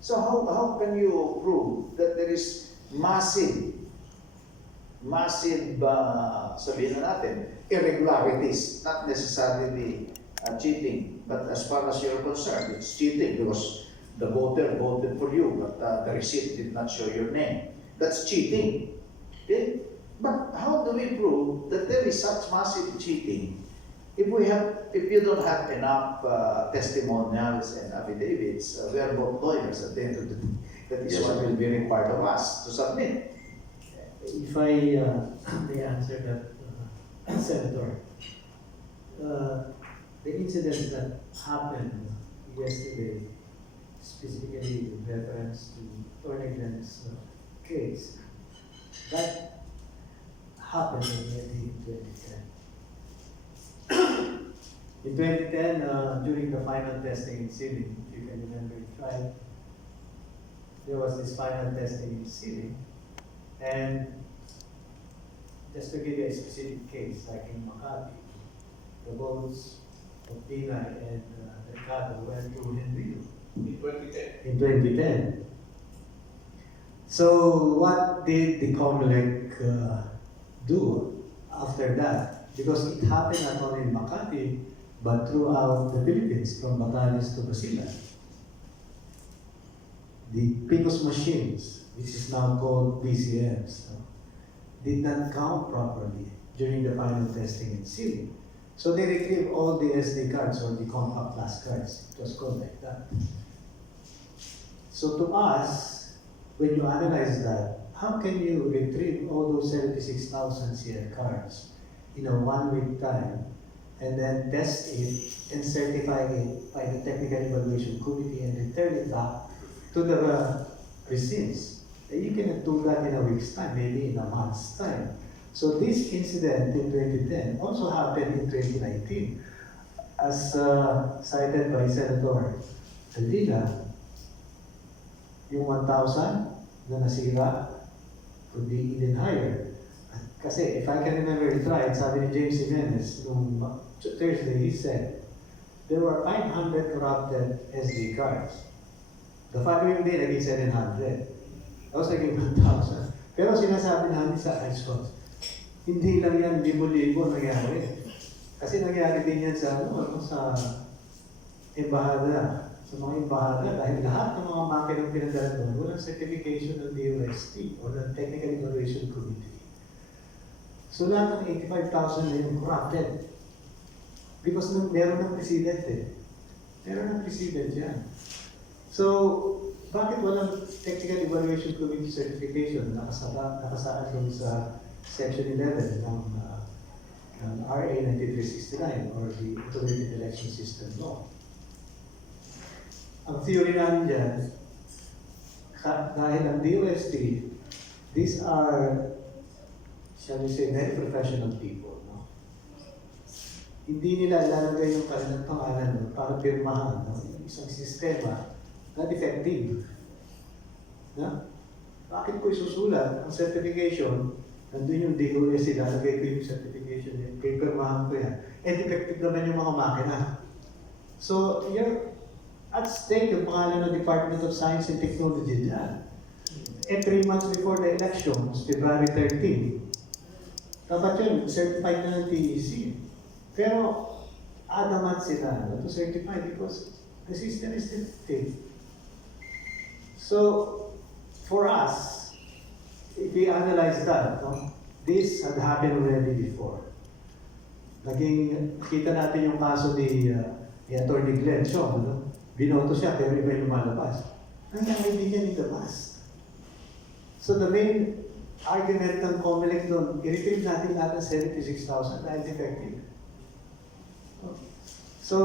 So how can you prove that there is massive, sabihin na natin, irregularities, not necessarily cheating, but as far as you're concerned, it's cheating because the voter voted for you, but the receipt did not show your name. That's cheating. Okay? But how do we prove that there is such massive cheating if you don't have enough testimonials and affidavits? We are both lawyers at the end of the day. That is Yes, what sir. will be required of us to submit. If I may answer that, Senator, the incident that happened yesterday, specifically with reference to Atty. Glen's case, that happened already in 2010. In 2010, during the final testing in Celis, if you can remember it right, there was this final testing in Celis, and just to give you a specific case, like in Makati, the votes of Lina and Ricardo went to Henry In 2010. in 2010. So what did the COMELEC do after that? Because it happened not only in Makati, but throughout the Philippines, from Batanes to Basilan. The PICOS machines, which is now called PCMs, did not count properly during the final testing in Celis. So they retrieved all the SD cards or the compact flash cards. It was called like that. So to us, when you analyze that, how can you retrieve all those 76,000 CR cards in a 1 week time and then test it and certify it by the technical evaluation committee and return it back to the receipts? You cannot do that in a week's time, maybe in a month's time. So this incident in 2010 also happened in 2019. As cited by Senator Lina, yung 1,000 na nasira could be even higher. Kasi if I can remember it right, sabi ni James Jimenez, nung Thursday, he said, there were 500 corrupted SD cards. The following day, naging 700. Tapos naging 1,000. Pero sinasabi namin sa ISOS, hindi lang yan libo-libo nangyari. Kasi nangyari din yan sa, sa embahada, sa mga embahada, dahil lahat ng mga makinang pinadala doon, walang certification ng DOST o ng Technical Evaluation Committee. So lahat ng 85,000 na yung corrupted. Because meron ng precedent eh. Meron ng precedent yan. So, bakit walang Technical Evaluation Committee certification na nakasaan doon sa Section 11 ng RA 9369 or the Automated Election System Law? Ang theory namin dyan, dahil ang DOST, these are, shall we say, very professional people. No? Hindi nila ilalagay yung kanilang pangalan para pirmahan yung isang sistema na defective. Na? Bakit ko isusulat ang certification, nandun yung DOST, ilalagay ko yung certification, yung pirmahan ko yan. Defective naman yung mga makina. So, you're at stake yung pangalan ng Department of Science and Technology dyan. 3 months before the election, February 13, dapat yun, certified na ng TEC. Pero, adamant sila to certify because the system is defective. So, for us, if we analyze that, this had happened already before. Kita natin yung kaso ni Atty. Glenn, Chong, binoto siya pero iba yung lumalabas. Nangyari din yan in the past. So the main argument ng COMELEC doon, i-retrieve natin lahat ng 76,000 dahil defective. So,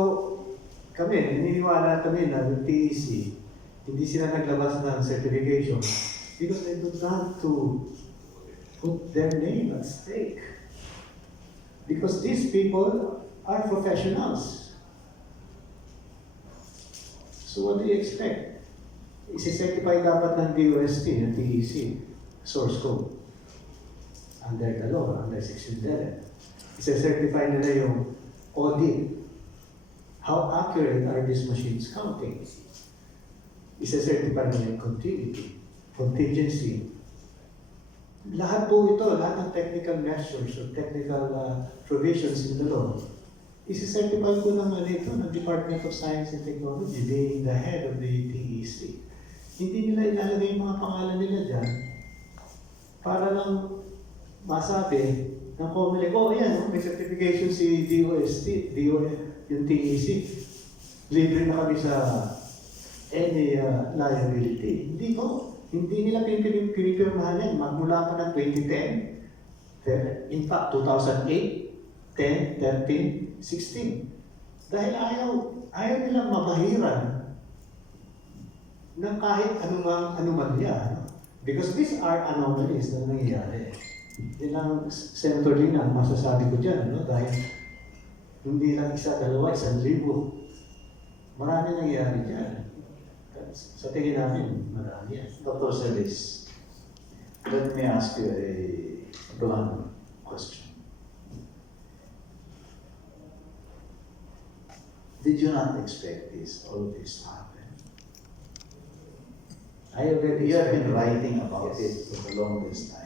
kami, naniniwala kami na yung TEC, hindi sila naglabas ng certification because they don't want to put their name at stake. Because these people are professionals. So what do you expect? Isi-certify dapat ng DOST, ng TEC, source code. Under the law, under Section 11. Isi-certify nila yung audit. How accurate are these machines counting? Isi-certify nila yung continuity, contingency. Lahat po ito, lahat ng technical measures or technical provisions in the law, isi-certify ko ng ng Department of Science and Technology, being the head of the TEC. Hindi nila ilalagay yung mga pangalan nila dyan para lang masabi ng COMELEC, oh yan, may certification si DOST, yung TEC. Libre na kami sa any liability. Hindi ko. Hindi nila pinipirmahan yan. Magmula pa ng 2010. In fact, 2008, 10, 13, 16. Dahil ayaw nilang mabahiran ng kahit anuman yan. Because these are anomalies na nangyayari. Yan ang Senator Lina, masasabi ko dyan, no? Dahil hindi lang isa, dalawa, 1,000. Marami nangyayari dyan. Sa tingin namin, marami yan. Dr. Celis, let me ask you a blunt question. Did you not expect all of this to happen? You have been writing about it for the longest time.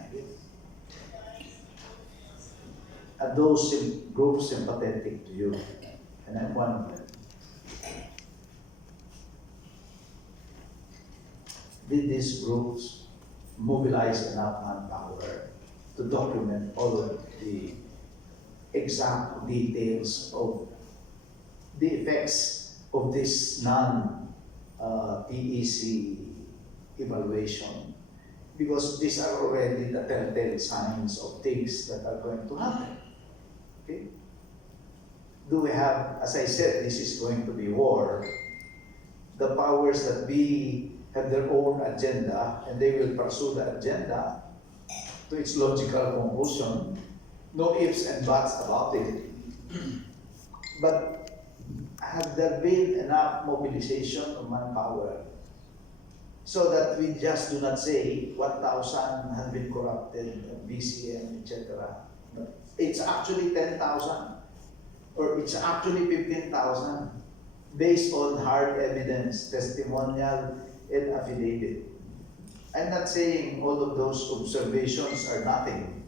Are those groups sympathetic to you? And I'm one of them. Did these groups mobilize enough manpower to document all of the exact details of the effects of this non-TEC evaluation? Because these are already the telltale signs of things that are going to happen. Okay? Do we have, as I said, this is going to be war. The powers that be have their own agenda, and they will pursue the agenda to its logical conclusion. No ifs and buts about it. But have there been enough mobilization of manpower so that we just do not say 1,000 have been corrupted, BCM, etc. It's actually 10,000, or it's actually 15,000, based on hard evidence, testimonial, and affidavit. I'm not saying all of those observations are nothing,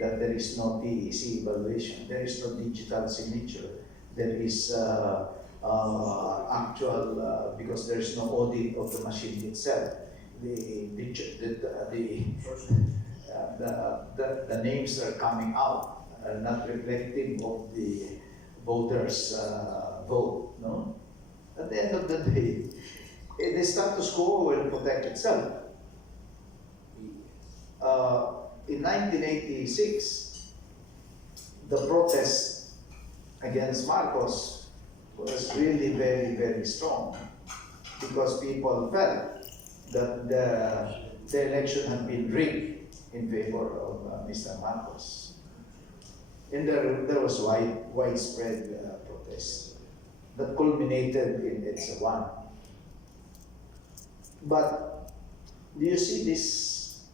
that there is no TEC evaluation, there is no digital signature, there is actual, because there is no audit of the machine itself. The names are coming out, are not reflective of the voters' vote. No? At the end of the day, the status quo will protect itself. In 1986, the protest against Marcos was really very, very strong because people felt that the election had been rigged in favor of Mr. Marcos. And there was widespread protest that culminated in EDSA 1. But do you see this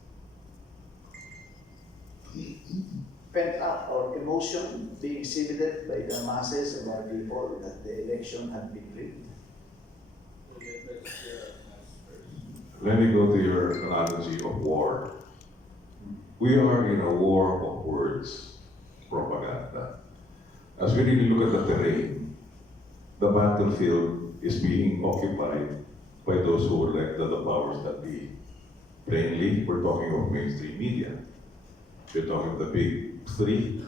pent up or emotion being exhibited by the masses of our people that the election had been rigged? Let me go to your analogy of war. We are in a war of words, propaganda. As we really look at the terrain, the battlefield is being occupied by those who were elected the powers that be. Plainly, we're talking of mainstream media. We're talking of the big three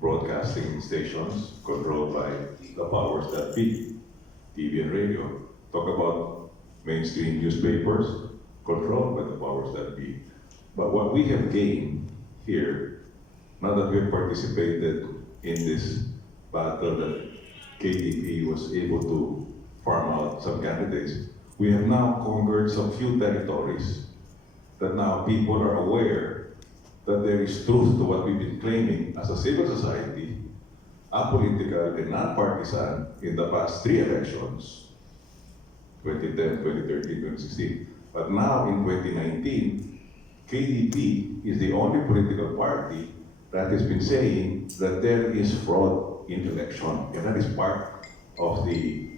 broadcasting stations controlled by the powers that be, TV and radio. Talk about mainstream newspapers controlled by the powers that be. But what we have gained here, now that we have participated in this battle that KDP was able to farm out some candidates, we have now conquered some few territories that now people are aware that there is truth to what we've been claiming as a civil society, apolitical and non-partisan in the past three elections, 2010, 2013, 2016. But now in 2019, KDP is the only political party that has been saying that there is fraud in election, and that is part of the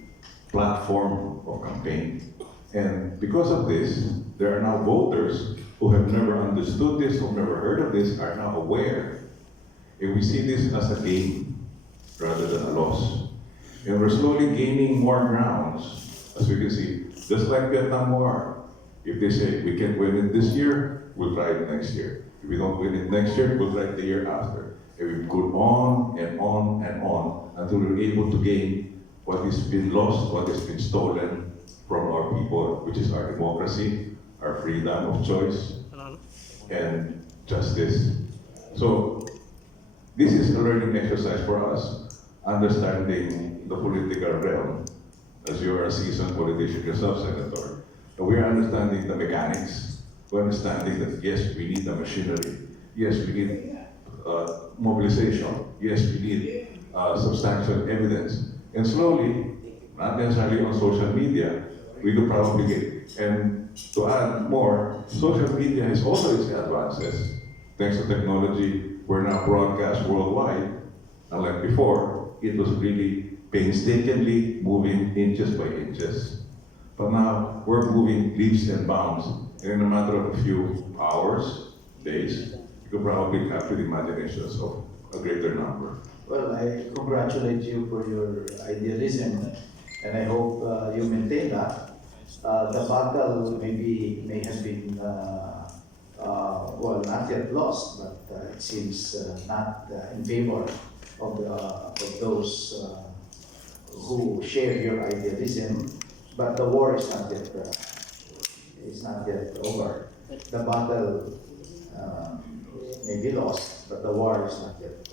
platform of campaign. And because of this, there are now voters who have never understood this, who have never heard of this, are now aware. And we see this as a gain rather than a loss. And we're slowly gaining more grounds, as we can see, just like Vietnam War. If they say we can't win it this year, we'll try it next year. If we don't win it next year, we'll try it the year after. And we go on and on and on until we're able to gain what has been lost, what has been stolen from our people, which is our democracy, our freedom of choice, and justice. So this is a learning exercise for us, understanding the political realm. As you are a seasoned politician yourself, Senator, we're understanding the mechanics. We're understanding that yes, we need the machinery. Yes, we need mobilization. Yes, we need substantial evidence. And slowly, not necessarily on social media, we do propagate. And to add more, social media has also its advances. Thanks to technology, we're now broadcast worldwide. Unlike before, it was really painstakingly moving inches by inches. But now, we're moving leaps and bounds. And in a matter of a few hours, days, you could probably capture the imaginations of a greater number. Well, I congratulate you for your idealism, and I hope you maintain that. The battle may have been, well, not yet lost, but it seems not in favor of those who share your idealism. But the war is not yet over. The battle may be lost, but the war is not yet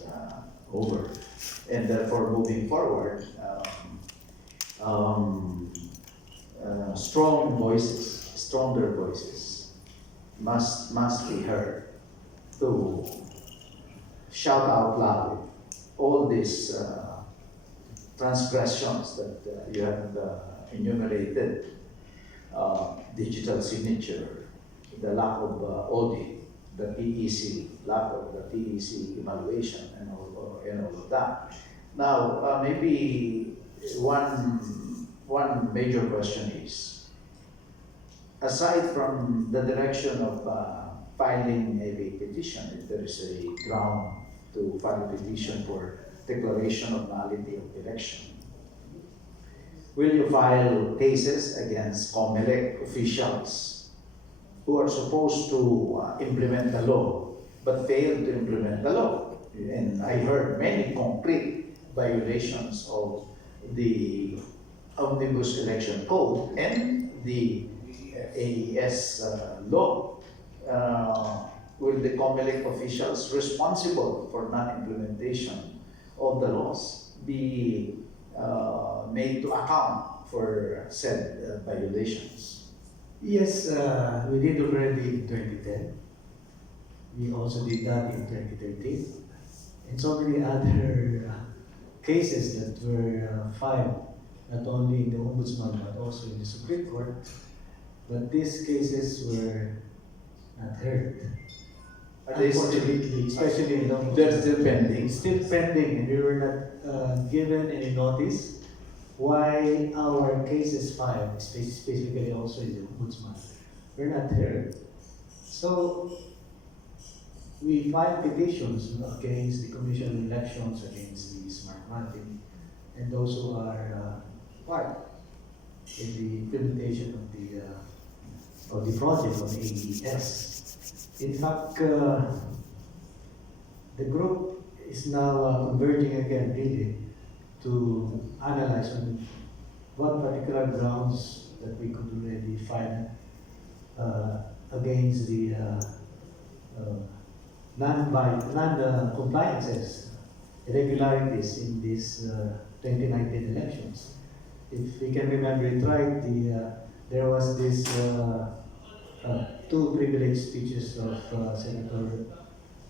over. And therefore, moving forward, stronger voices must be heard to shout out loud all these transgressions that you have enumerated, digital signature, the lack of audit, the PEC, lack of the PEC evaluation, and all of that. Now, maybe one major question is, aside from the direction of filing a petition, if there is a ground to file a petition for declaration of nullity of election, will you file cases against COMELEC officials who are supposed to implement the law but fail to implement the law? And I heard many concrete violations of the Omnibus Election Code and the AES law. Will the COMELEC officials responsible for non-implementation of the laws be made to account for said violations? Yes, we did already in 2010. We also did that in 2013. And so many other cases that were filed, not only in the Ombudsman but also in the Supreme Court. But these cases were not heard. Are they still, Unfortunately, especially in the Ombudsman. they're still pending? It's still pending, and we were not given any notice why our cases filed, specifically also in the Ombudsman, were not heard. So we filed petitions against the Commission on Elections, against the Smart Market, and those who are part in the implementation of the project of AES. In fact, the group is now converging again really to analyze on what particular grounds that we could already file against the non-compliances, irregularities in these 2019 elections. If we can remember it right, there was this two privileged speeches of Senator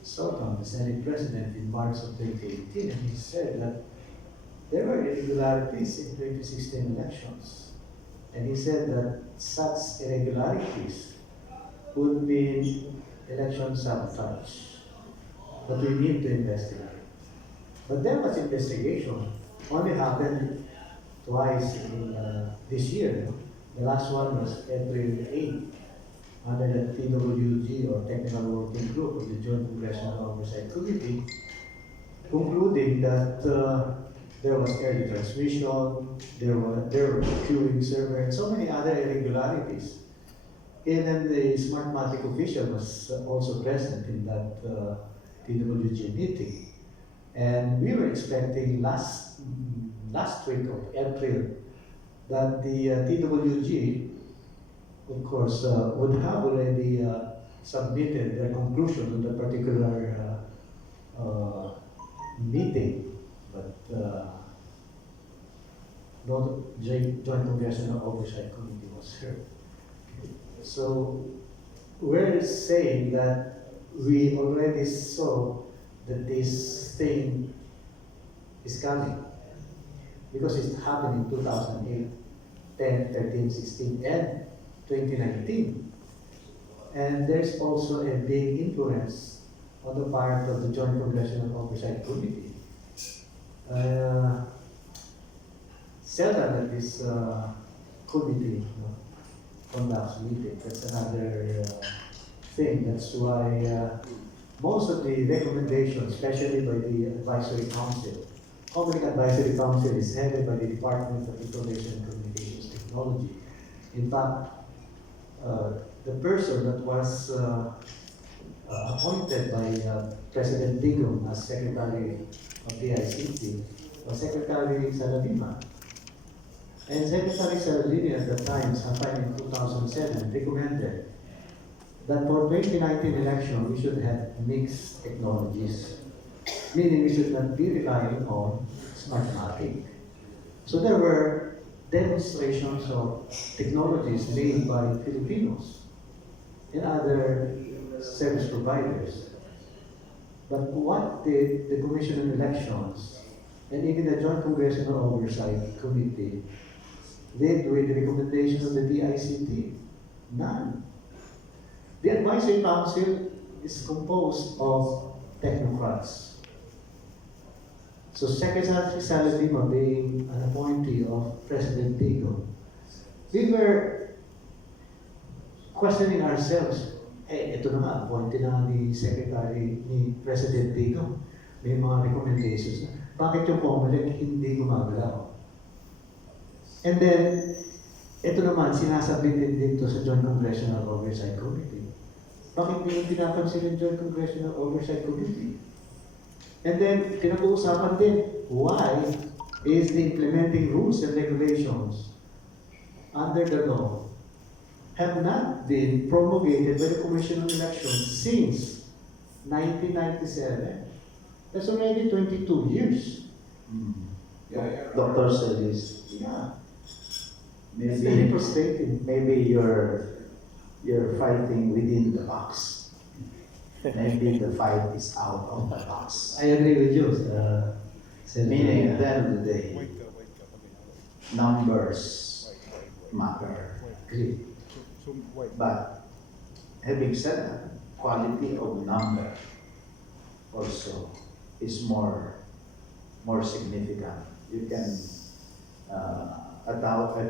Sotom, the Senate President, in March of 2018, and he said that there were irregularities in 2016 elections. And he said that such irregularities would be election sabotage. But we need to investigate. But there was investigation, only happened twice in this year. The last one was April 8th, under the TWG, or Technical Working Group of the Joint Congressional Oversight Committee, concluding that there was early transmission, there were queuing server, and so many other irregularities. even the Smartmatic official was also present in that TWG meeting. And we were expecting last week of April that the TWG, of course, would have already submitted their conclusion on the particular meeting, but no joint congressional oversight committee was here. So we're saying that we already saw that this thing is coming because it happened in 2008, 10, 13, 16, and 2019. And there's also a big influence on the part of the Joint Congressional Oversight Committee. Seldom that this committee conducts meetings. That's another thing. That's why most of the recommendations, especially by the Advisory Council, Public Advisory Council is headed by the Department of Information and Communications Technology. In fact, the person that was appointed by President Digong as Secretary of the ICT was Secretary Saladima. And Secretary Saladini at the time, sometime in 2007, recommended that for 2019 election, we should have mixed technologies, meaning we should not be relying on Smartmatic. So there were demonstrations of technologies made by Filipinos and other service providers. But what did the Commission on Elections and even the Joint Congressional Oversight Committee did with the recommendation of the DICT? None. The Advisory Council is composed of technocrats. So Secretary Saladima being an appointee of President Digong, we were questioning ourselves, ito na nga, appointee na ni Secretary ni President Digong, may mga recommendations na. Bakit yung COMELEC hindi gumagalaw? And then, ito naman, sinasabit din dito sa Joint Congressional Oversight Committee. Bakit hindi pinapansin ng Joint Congressional Oversight Committee? And then, pinag-uusapan din, why is the implementing rules and regulations under the law have not been promulgated by the Commission on Elections since 1997. That's already 22 years. Dr. Celis, Yeah. It's very maybe, frustrating. maybe you're fighting within the box. Maybe the fight is out of the box. I agree with you, Senator. Meaning, at the end of the day, numbers matter. Agree. But having said that, quality of number also is more significant. You can, a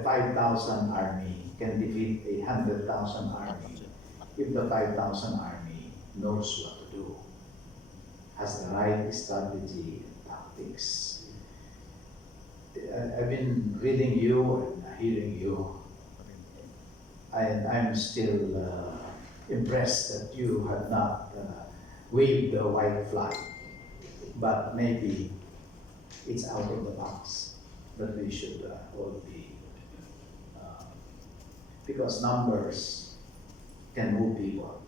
5,000 army can defeat a 100,000 army if the 5,000 army knows what to do, has the right strategy and tactics. I've been reading you and hearing you, and I'm still impressed that you have not waved the white flag, but maybe it's out of the box that we should all be, because numbers can move people.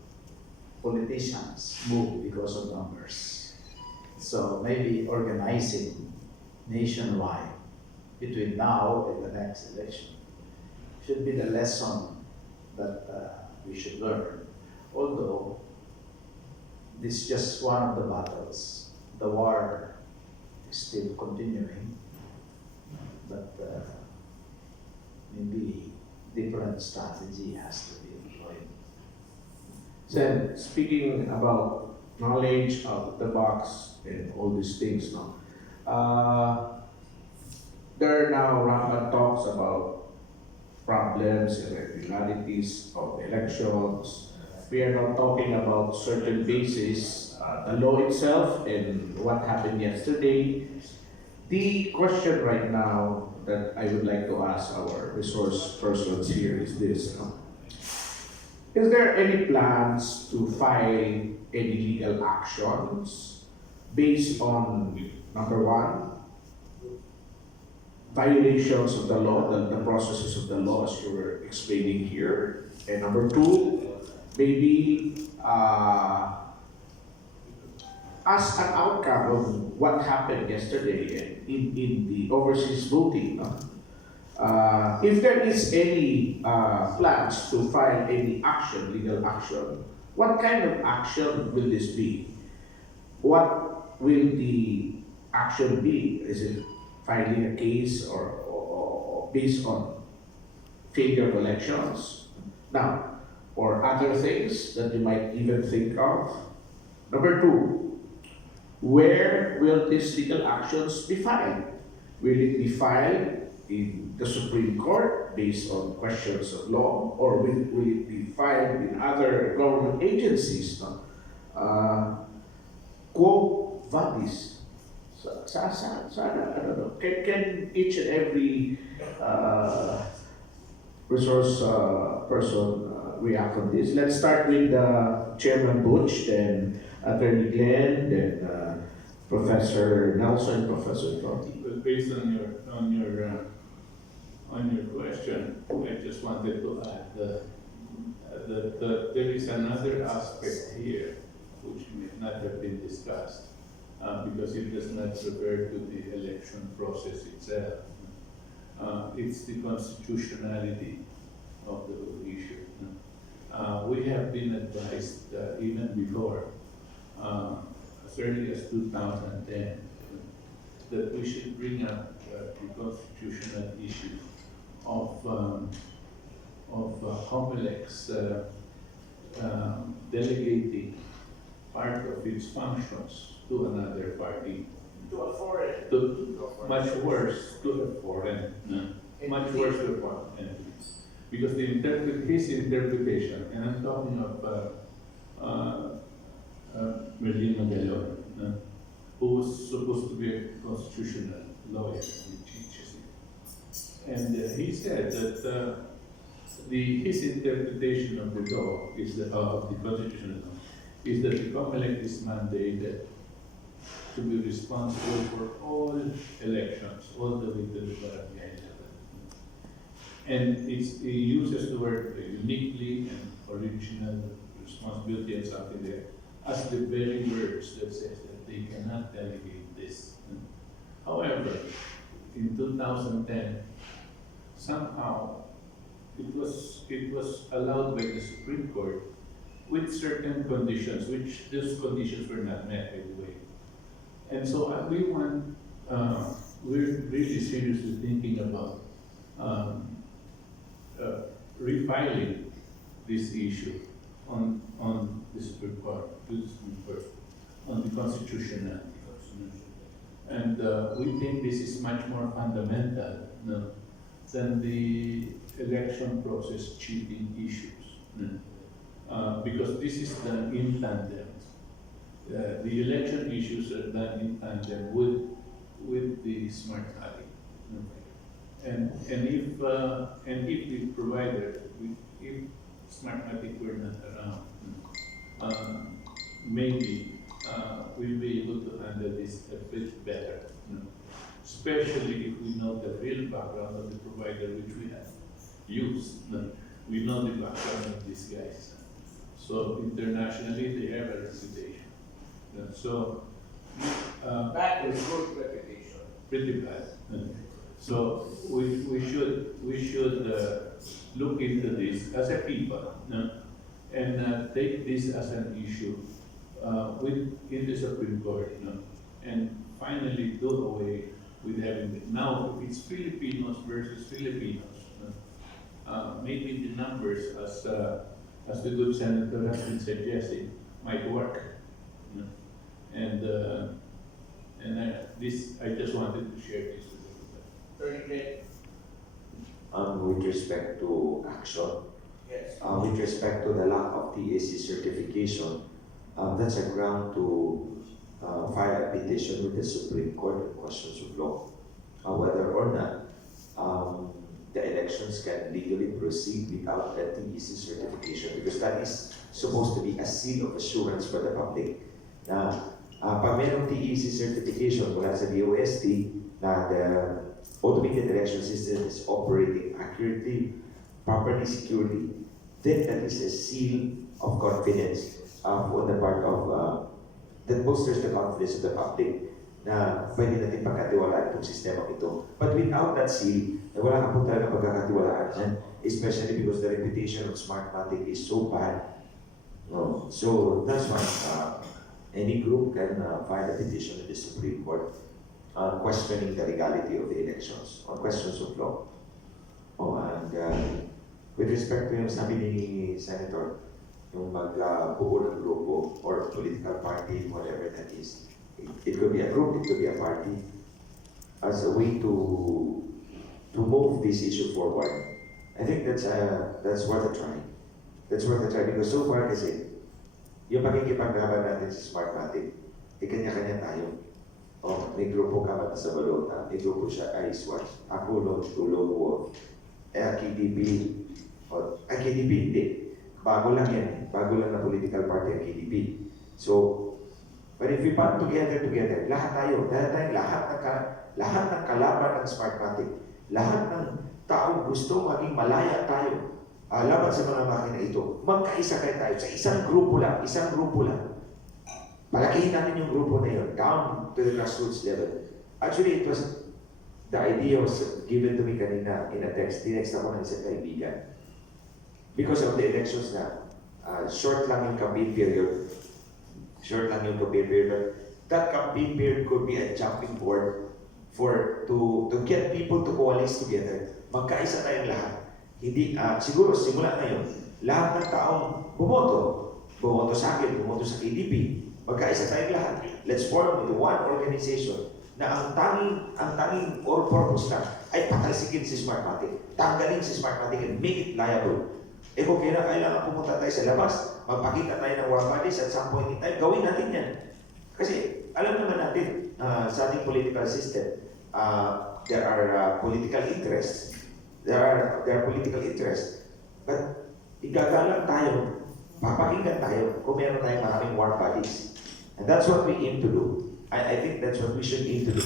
Politicians move because of numbers. So maybe organizing nationwide between now and the next election should be the lesson that we should learn. Although this is just one of the battles. The war is still continuing, but maybe different strategy has to be employed. So, speaking about knowledge out of the box and all these things, no? There are now rampant talks about problems and irregularities of elections. We are not talking about certain bases, the law itself and what happened yesterday. The question right now that I would like to ask our resource persons here is this. Is there any plans to file any legal actions based on, number one, violations of the law, the processes of the law as you were explaining here, and number two, maybe as an outcome of what happened yesterday in the overseas voting, no? If there is any plans to file any action, legal action, what kind of action will this be? What will the action be? Is it filing a case or based on failure of elections? Now, or other things that you might even think of? Number two, where will these legal actions be filed? Will it be filed in the Supreme Court based on questions of law, or will it be filed in other government agencies? No? Quote Valdes. Sana, I don't know. Can each and every resource person react on this? Let's start with Chairman Butch, then Attorney Glenn, then Professor Nelson, Professor Toti. But based on your question, I just wanted to add that there is another aspect here which may not have been discussed because it does not refer to the election process itself. It's the constitutionality of the whole issue. We have been advised even before, as early as 2010, that we should bring up the constitutional issue of complex delegating part of its functions to another party. To a foreign. Much worse to a foreign. Much worse to a foreign entity. Because his interpretation, and I'm talking of Magdamo, who was supposed to be a constitutional lawyer, and he said that his interpretation of the law is of the constitutional law is that the COMELEC is mandated to be responsible for all elections, all the way to the barangay level. And he uses the word uniquely and original responsibility and something there as the very words that says that they cannot delegate this. However, in 2010, somehow it was allowed by the Supreme Court with certain conditions, which those conditions were not met, by the way. And so we're really seriously thinking about refiling this issue on the Supreme Court, on the constitutional. And we think this is much more fundamental than the election process cheating issues. Because this is done in tandem. The election issues are done in tandem with the smart card. And if the provider, if Smartmatic were not around, maybe we'll be able to handle this a bit better. Especially if we know the real background of the provider which we have used. We know the background of these guys. So internationally they have a reputation. So That is good reputation. pretty bad. So we should look into this as a people and take this as an issue in the Supreme Court, and finally do away with having it. Now, if it's Filipinos versus Filipinos, maybe the numbers, as the good senator has been suggesting, might work. And I just wanted to share this with you. Very great. With respect to action, Yes. with respect to the lack of TAC certification, that's a ground to file a petition with the Supreme Court on questions of law, whether or not the elections can legally proceed without a TEC certification, because that is supposed to be a seal of assurance for the public na pag mayroong TEC certification mula sa DOST na the automated election system is operating accurately, properly, securely, then that is a seal of confidence on the part of that bolsters the confidence of the public na pwede natin pagkatiwalaan itong sistema ito. But without that seal, wala ka po talaga pagkakatiwalaan yan, especially because the reputation of Smartmatic is so bad. No. So that's why any group can file a petition in the Supreme Court questioning the legality of the elections, on questions of law. And with respect to yung sabi ni Senator, yung magbuo ng grupo or political party, whatever that is, it could be a group, it could be a party, as a way to move this issue forward. I think that's worth a try. That's worth a try because so far kasi, yung pakikipaglaban natin sa Smartmatic, kanya-kanya tayo. May grupo ka mata sa Balota, may grupo siya Ice Watch, ako Lone Wolf, KDP, KDP hindi. Bago lang yan, bago lang na political party ang KDP. So, but if we band together, lahat tayo, lahat ng kalaban ng Smartmatic, lahat ng taong gusto maging malaya tayo, laban sa mga makina ito, magkaisa kayo tayo sa isang grupo lang. Palakihin natin yung grupo na yun, down to the grassroots level. Actually, it was, the idea was given to me kanina in a text. Tinext ako ng isang kaibigan. Because of the elections na, short lang yung campaign period. That campaign period could be a jumping board to get people to coalesce together. Magkaisa tayong lahat. Hindi, siguro simula na yun, lahat ng taong bumoto sa akin, bumoto sa KDP, magkaisa tayong lahat. Let's form into one organization na ang tanging all-purpose lang ay patalsikin si Smartmatic, tanggalin si Smartmatic and make it liable. Kung kailangan pumunta tayo sa labas, magpakita tayo ng war bodies at some point in time, gawin natin yan. Kasi alam naman natin, sa ating political system, there are political interests. There are political interests. But igagalang tayo, papakinggan tayo kung meron tayong maraming war bodies. And that's what we aim to do. I think that's what we should aim to do.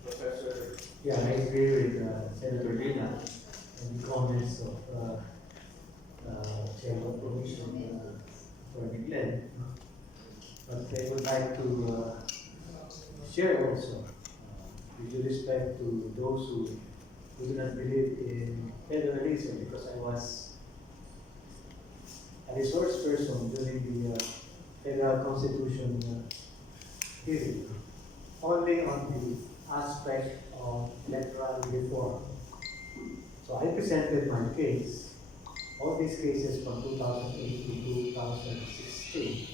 Professor. Yeah, I agree with Senator Lina and the comments of Chair of Commission for Glenn. But I would like to share also, with due respect to those who do not believe in federalism, because I was a resource person during the Federal Constitution hearing, only on the aspect of electoral reform. So I presented my case, all these cases from 2008 to 2016,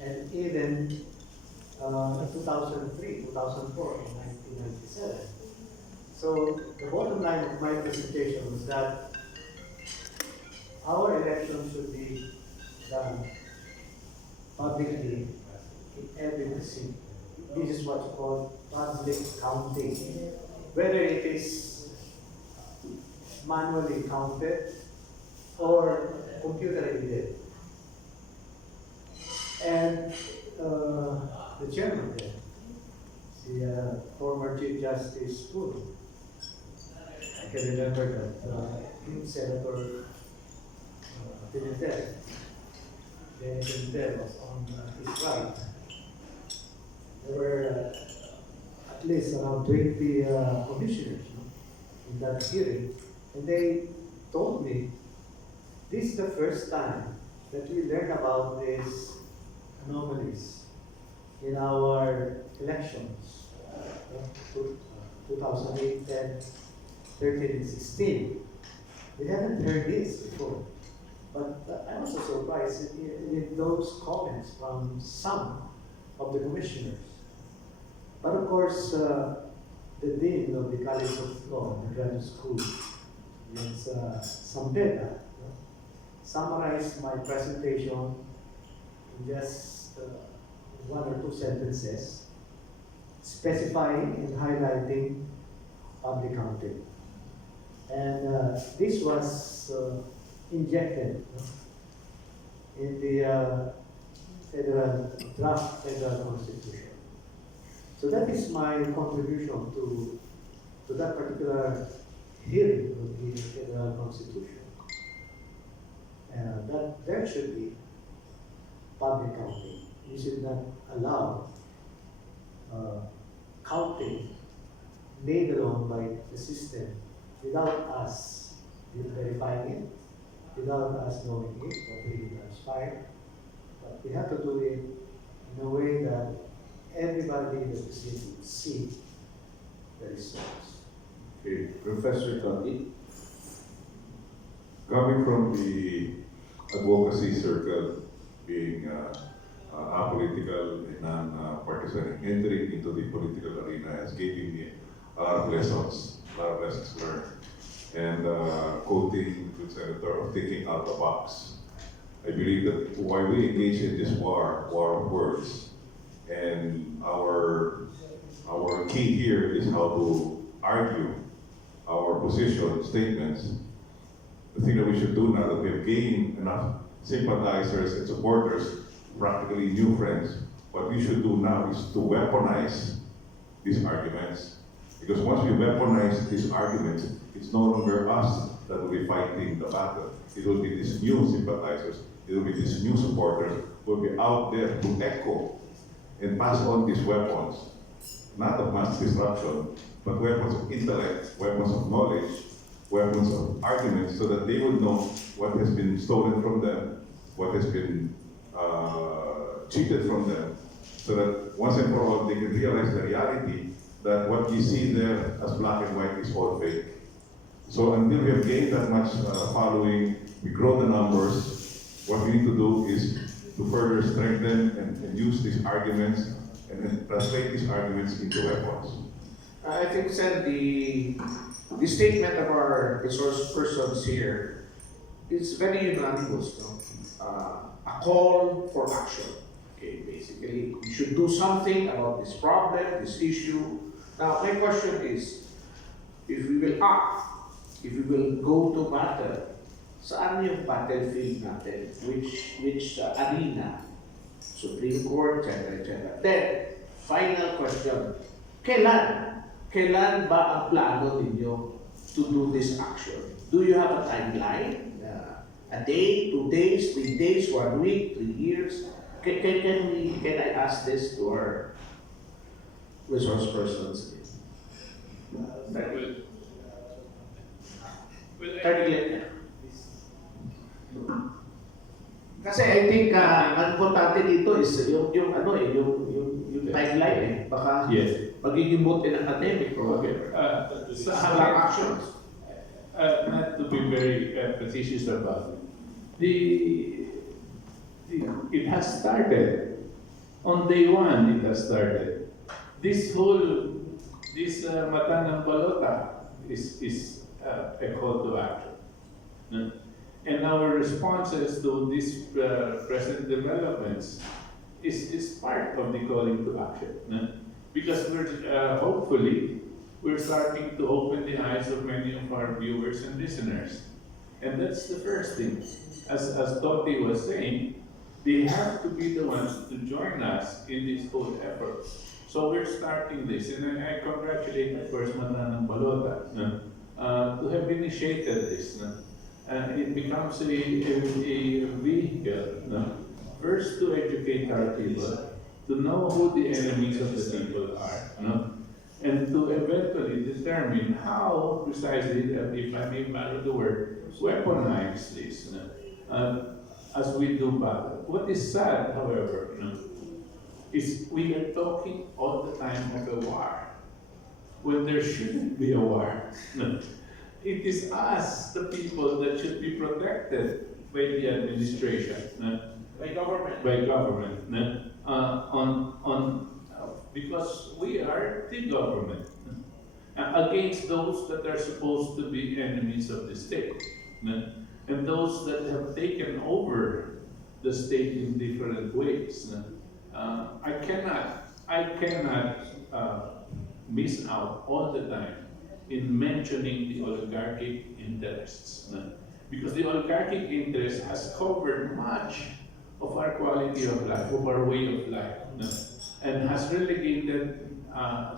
and even 2003, 2004, and 1997. So the bottom line of my presentation was that our election should be done publicly in every precinct. This is what's called public counting. Whether it is manually counted or computer aided. And the chairman there, the former Chief Justice Toti, I can remember that Senator Pimentel was on his right. There were at least around 20 commissioners in that hearing, and they told me this is the first time that we learn about these anomalies in our elections, 2008, 10, 13, and 16. We haven't heard this before. But I was also surprised in those comments from some of the commissioners. But of course, the dean of the College of Law, the graduate school, Ms. Sambeda, summarized my presentation in just one or two sentences, specifying and highlighting public counting. And this was injected in the draft federal constitution. So that is my contribution to that particular hearing of the federal constitution. That there should be public counting. We should not allow counting made alone by the system without us verifying it, without us knowing it, what really transpired. But we have to do it in a way that everybody in the city will see the results. Okay, Professor Toti. Coming from the advocacy circle, being apolitical and non-partisan, entering into the political arena has given me a lot of lessons learned. And quoting the Senator of thinking out the box. I believe that while we engage in this war of words, and our key here is how to argue our position statements. The thing that we should do now that we have gained enough sympathizers and supporters, practically new friends, what we should do now is to weaponize these arguments. Because once we weaponize these arguments, it's no longer us that will be fighting the battle. It will be these new sympathizers, it will be these new supporters who will be out there to echo and pass on these weapons, not of mass disruption, but weapons of intellect, weapons of knowledge, weapons of arguments, so that they will know what has been stolen from them, what has been cheated from them, so that once and for all they can realize the reality that what you see there as black and white is all fake. So until we have gained that much following, we grow the numbers, what we need to do is to further strengthen and use these arguments and then translate these arguments into weapons. I think, Sen, the statement of our resource persons here is very unanimous, no? A call for action. Okay, basically, we should do something about this problem, this issue. Now, my question is, if we will act, if we will go to battle, saan yung battlefield natin? Which arena? Supreme Court, etc. Then, final question, kailan ba ang plano ninyo to do this action? Do you have a timeline? A day, 2 days, 3 days, 1 week, 3 years? Can I ask this to our resource persons? Kasi I think ang importante dito is yung timeline eh. Baka Yes. magiging both in academic or whatever. So Actions. not to be very facetious about it. It has started. On day one, it has started. This mata ng balota is a call to action. No? And our responses to these present developments is part of the calling to action. No? Because hopefully, we're starting to open the eyes of many of our viewers and listeners. And that's the first thing. As Toti was saying, they have to be the ones to join us in this whole effort. So we're starting this, and I congratulate, of course, Mata ng Balota to have initiated this. And it becomes a vehicle, first to educate our people, to know who the enemies of the people are, and to eventually determine how precisely, if I may borrow the word, weaponize this as we do battle. What is sad, however, is we are talking all the time of a war, when there shouldn't be a war. It is us, the people, that should be protected by the administration, By government. Because we are the government against those that are supposed to be enemies of the state, and those that have taken over the state in different ways. I cannot miss out all the time in mentioning the oligarchic interests. No? Because the oligarchic interest has covered much of our quality of life, of our way of life, no? And has relegated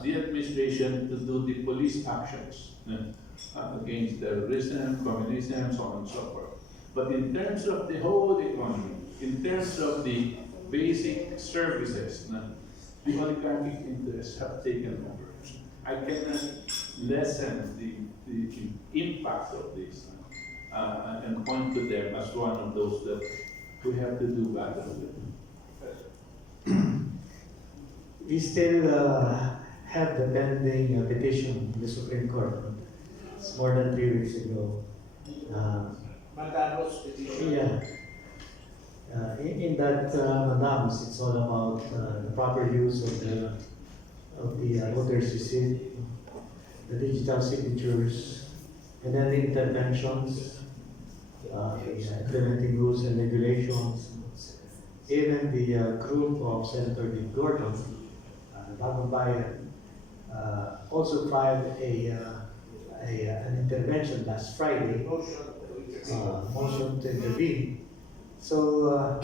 the administration to do the police actions, no? Against terrorism, communism, so on and so forth. But in terms of the whole economy, in terms of the basic services, no? The oligarchic interests have taken over. I cannot lessen the impact of this and point to them as one of those that we have to do battle with. We still have the pending petition in the Supreme Court. It's more than 3 weeks ago. Magdamo's petition. Yeah. In that Magdamos, it's all about the proper use of the voter's receipt, the digital signatures, and then the interventions, implementing rules and regulations. Even the group of Senator Dick Gordon, Bagong Bayan, also filed an intervention last Friday, motion to intervene. So,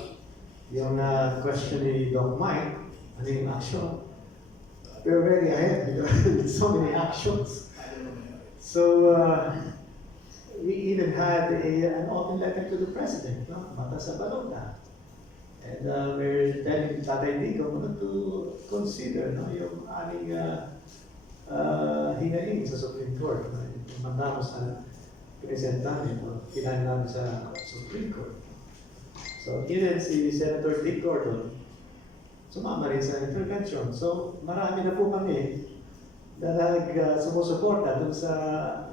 yung question ni Doc Mike, ano yung action? We're already ahead with so many actions. So, we even had an open letter to the President, no? Mata sa Balota. And we're telling Tatay Dico to consider, no, yung aming hinaing sa Supreme Court. Yung mandamos na present namin, no? Kinahin namin sa Supreme Court. So, even si Senator Dick Gordon, sumama rin sa intervention. So, marami na po kami na sumusuporta dun sa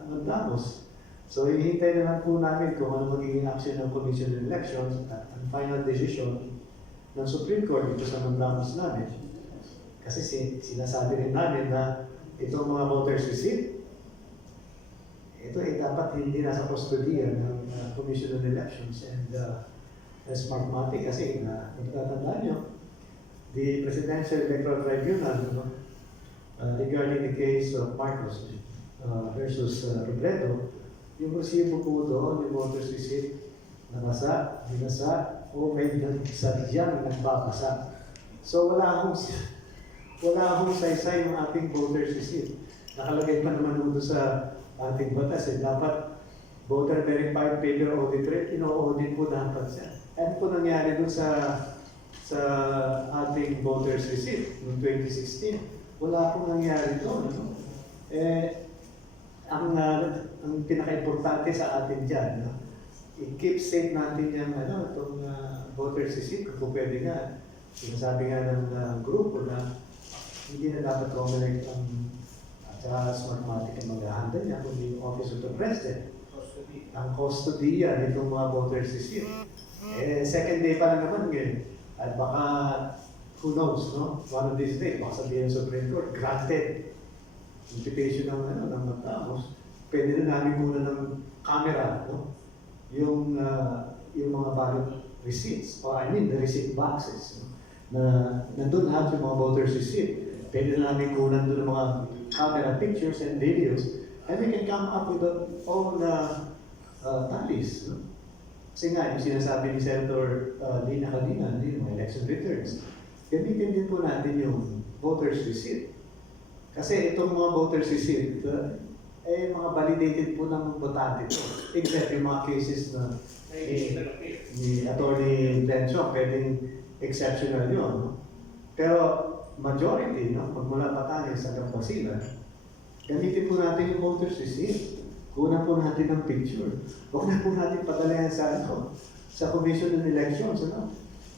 Magdamos. So, hihintay na lang po namin kung ano magiging action ng Commission on Elections at ang final decision ng Supreme Court dito sa Magdamos namin. Kasi sinasabi rin namin na itong mga voters receipt, ito ay dapat hindi nasa kustodiya ng Commission on Elections and Smartmatic kasi natatandaan nyo, the Presidential Electoral Tribunal regarding the case of Marcos versus Robredo, yung resibo po doon, yung voters receipt, nabasa, binasa, o may sadyang nagbabasa. So wala akong saysay yung ating voters receipt. Nakalagay pa naman doon sa ating batas dapat voter verified paper audit rate, ino-audit po dapat siya. Ano po nangyari doon sa ating voters receipt noong 2016? Wala pong nangyari doon. No? Ang pinaka-importante sa atin dyan, no? I-keep safe natin yung itong voters receipt kung pwede nga. Sinasabi nga ng grupo na hindi na dapat Comelec at Smartmatic ang mag-handle niya, kundi yung Office of the President. Ang custodiya nitong mga voters receipt. Second day pa lang naman ngayon. At baka, who knows, no? One of these days, baka sabihin ng Supreme Court, granted. Invitation ng Magdamos. Pwede na namin muna ng camera, no? Yung mga ballot receipts, or I mean, the receipt boxes, no? Na nandun lahat yung mga voters receipt. Pwede na namin kunan doon ng mga camera pictures and videos, and we can come up with our own tallies, no? Kasi nga, yung sinasabi ni Senator Lina kanina, yung election returns, gamitin din po natin yung voters receipt. Kasi itong mga voters receipt, mga validated po ng botante ito. Except yung mga cases na ni Atty. Melchor, pwedeng exceptional yun. No? Pero majority, no? Pagmula Batangas sa Pangasinan, gamitin po natin yung voters receipt. Kunan po natin ng picture. Huwag na po natin padalayan sa Commission on Elections.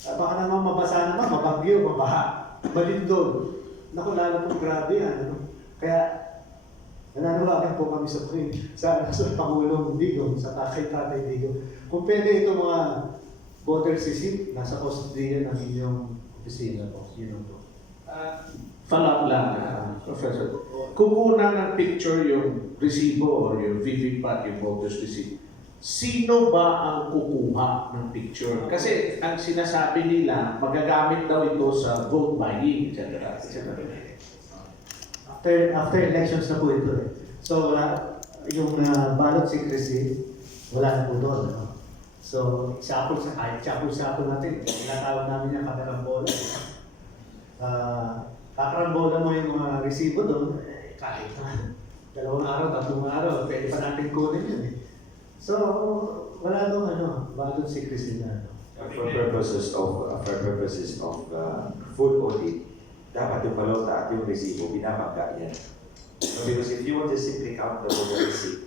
Baka naman mabasa naman, mabagyo, mabaha, balindol. Naku, lalo pong grabe yan. Kaya, nananawagan po kami sa Pangulong Digong, sa Tatay Digong. Kung pwede itong mga voters receipt, nasa custody ng inyong opisina po. Yun po. Follow-up lang, Professor. Kumuha ng picture yung resibo or yung VVPAT, yung voters receipt. Sino ba ang kukuha ng picture? Kasi ang sinasabi nila, magagamit daw ito sa vote buying, etc. After elections na po ito. So yung ballot secrecy, wala na po doon. No? So, example natin, tinatawag namin yung kamerambola. Kakarambola mo yung mga resibo doon, kahit na 2 araw, 3 araw, pwede pa natin kunin yun eh. So, wala doon ballot secrecy na. For purposes of food audit, dapat yung balota at yung resibo, binabangga yan. So, because if you want to simply count the voter receipt,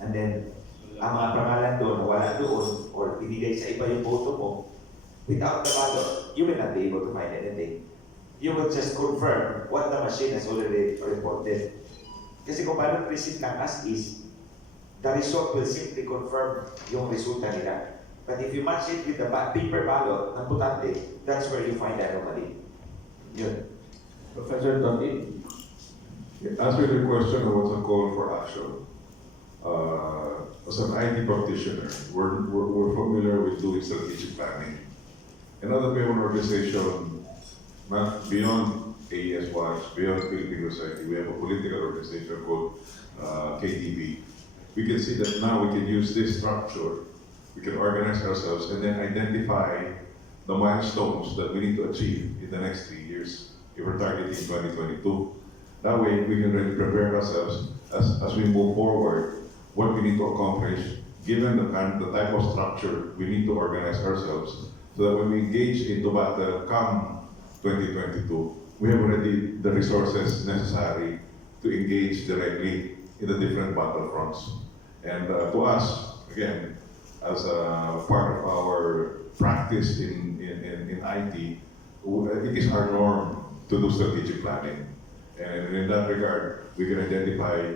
and then ang mga pangalan doon, wala doon, or binigay sa iba yung boto mo, without the ballot, you will not be able to find anything. You will just confirm what the machine has already reported. Kasi kung ballot receipt lang as is, the result will simply confirm yung resulta nila. But if you match it with the paper ballot ng butante, that's where you find the anomaly. Yun. Professor Toti? Answering the question of what's a call for action, as an IT practitioner, we're familiar with doing strategic planning. Another we have an organization, not beyond AES Watch, beyond Philippine Society, we have a political organization called KTV. We can see that now we can use this structure, we can organize ourselves and then identify the milestones that we need to achieve in the next 3 years if we're targeting 2022. That way, we can really prepare ourselves as we move forward, what we need to accomplish, given the type of structure we need to organize ourselves, so that when we engage into battle come 2022, we have already the resources necessary to engage directly in the different battlefronts. And to us, again, as a part of our practice in IT, it is our norm to do strategic planning. And in that regard, we can identify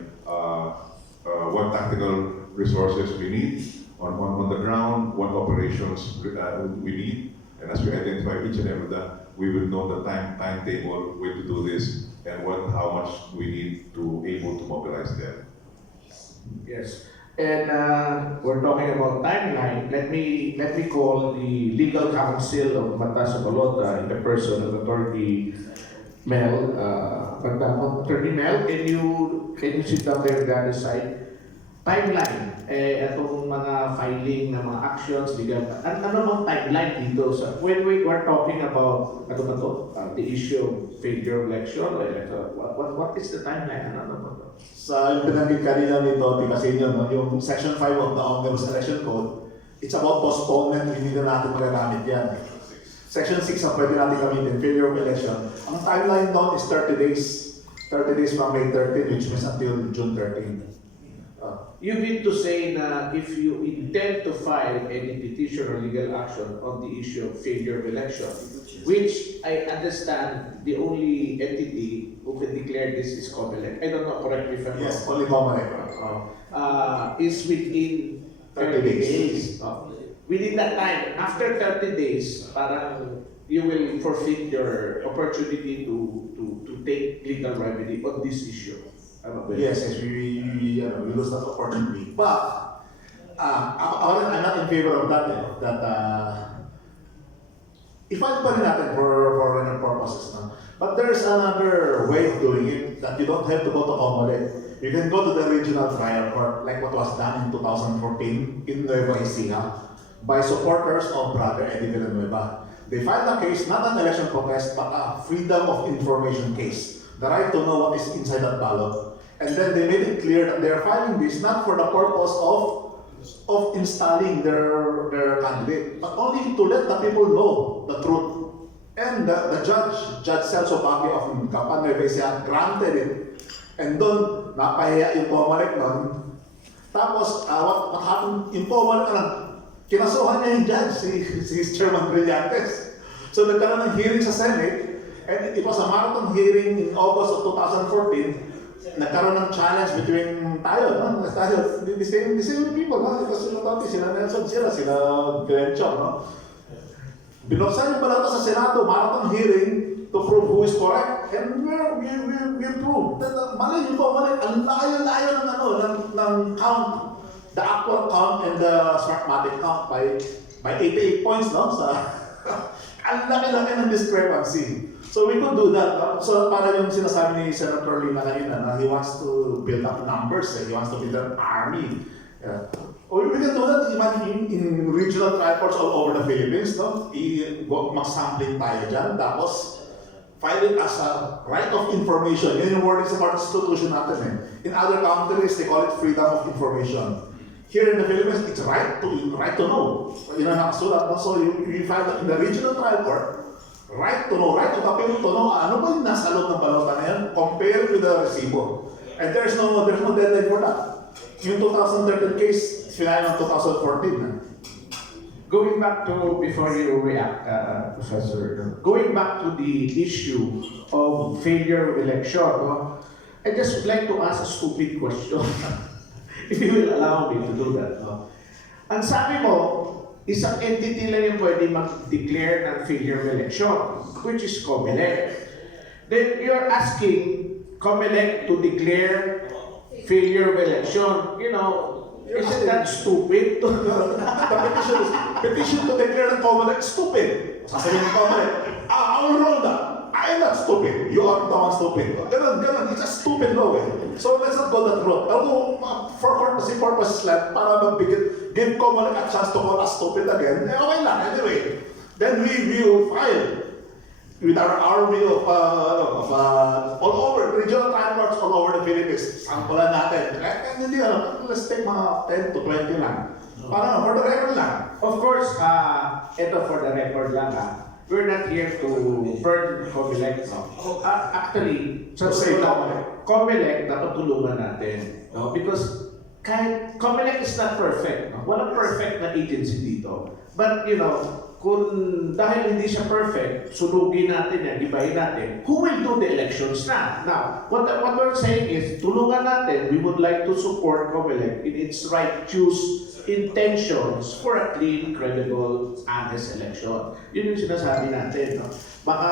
what tactical resources we need on the ground, what operations we need, and as we identify each and every of that, we will know the timetable, way to do this, and how much we need to able to mobilize them. Yes. And we're talking about timeline. Let me call the legal counsel of Balota in the person of Atty. Magdamo. Atty. Mel, can you sit down there on the other side? Timeline. Itong mga filing ng mga actions, legal. Ano bang timeline dito? When we were talking about the issue of failure of election, what is the timeline? Ano ba ito? Sa yung pinanggit kanina ni Toti Casiño, yung Section 5 of the Omnibus Election Code, it's about postponement, hindi na natin magagamit yan. Section 6 ang pwede natin gamitin, failure of election. Ang timeline doon is 30 days. 30 days from May 13, which means until June 13. You mean to say na if you intend to file any petition or legal action on the issue of failure of election, which I understand the only entity who can declare this is COMELEC. I don't know, correct me if I'm wrong. Yes, only COMELEC. Is within 30 days. Within that time, after 30 days, parang you will forfeit your opportunity to take legal remedy on this issue. Yes, we lose that opportunity. But I'm not in favor of that. I-file pa rin natin for other purposes. No? But there's another way of doing it that you don't have to go to COMELEC. You can go to the regional trial court, like what was done in 2014 in Nueva Ecija by supporters of Brother Eddie Villanueva. They filed a case, not an election protest, but a freedom of information case. The right to know what is inside that ballot. And then they made it clear that they're filing this not for the purpose of installing their candidate, but only to let the people know the truth. And the Judge Celso Baguio of Capan Nueva Ecija granted it. And doon, napahiya yung COMELEC nun. Tapos, what happened, yung COMELEC kinasuhan niya yung judge, si Chairman Brillantes. So nagkaroon ng hearing sa Senate, and it was a marathon hearing in August of 2014. Nagkaroon ng challenge between tayo, no? The same people, no? It was sila Toti, sila Nelson, sila Melchor, no? Binuksan yung balota sa Senado, marathon hearing to prove who is correct. And we proved that mali. Ang layo ng count, the actual count and the Smartmatic count by 88 points, no? Ang laki-laki ng discrepancy. So we could do that. So para yung sinasabi ni Senator Lina kanina na he wants to build up numbers, he wants to build an army. Yeah. Or we can do that in regional trial courts all over the Philippines, no? Mag-sampling tayo dyan, tapos file it as a right of information. Yun yung wording sa Constitution natin eh. In other countries, they call it freedom of information. Here in the Philippines, it's right to know. Yun ang nakasulat. No? So you file in the regional trial court, right to know, right of the people to know ano ba yung nasa loob ng balota na yan compared with the resibo. And there's no deadline for that. Yung 2013 case, final ng 2014. Going back to, before you react, Professor, going back to the issue of failure of election, no? I just would like to ask a stupid question, if you will allow me to do that. No? Ang sabi mo, isang entity lang yung pwede mag-declare ng failure of election, which is COMELEC. Then you're asking COMELEC to declare failure of election. You know, isn't that stupid? The petition to declare the COMELEC stupid. Sasabihin ng COMELEC, I will roll that. I am not stupid. You are the one stupid. Ganun. It's a stupid law eh. So let's not go that route. Although, for courtesy purposes lang, para give COMELEC a chance to call us stupid again, okay lang. Anyway, then we will file with our army of all over, regional trial courts all over the Philippines. Sampulan natin. And hindi, let's take mga 10 to 20 lang. Para for the record lang. Of course, ito for the record lang we're not here to burn COMELEC. No? Actually, sa COMELEC, dapat tulungan natin. No? Because kahit COMELEC is not perfect. No? Walang perfect na agency dito. But, you know, kung dahil hindi siya perfect, sunugin natin yan, ibahin natin, who will do the elections na? Now, what we're saying is, tulungan natin, we would like to support COMELEC in its righteous intentions for a clean, credible, honest election. Yun yung sinasabi natin. No? Baka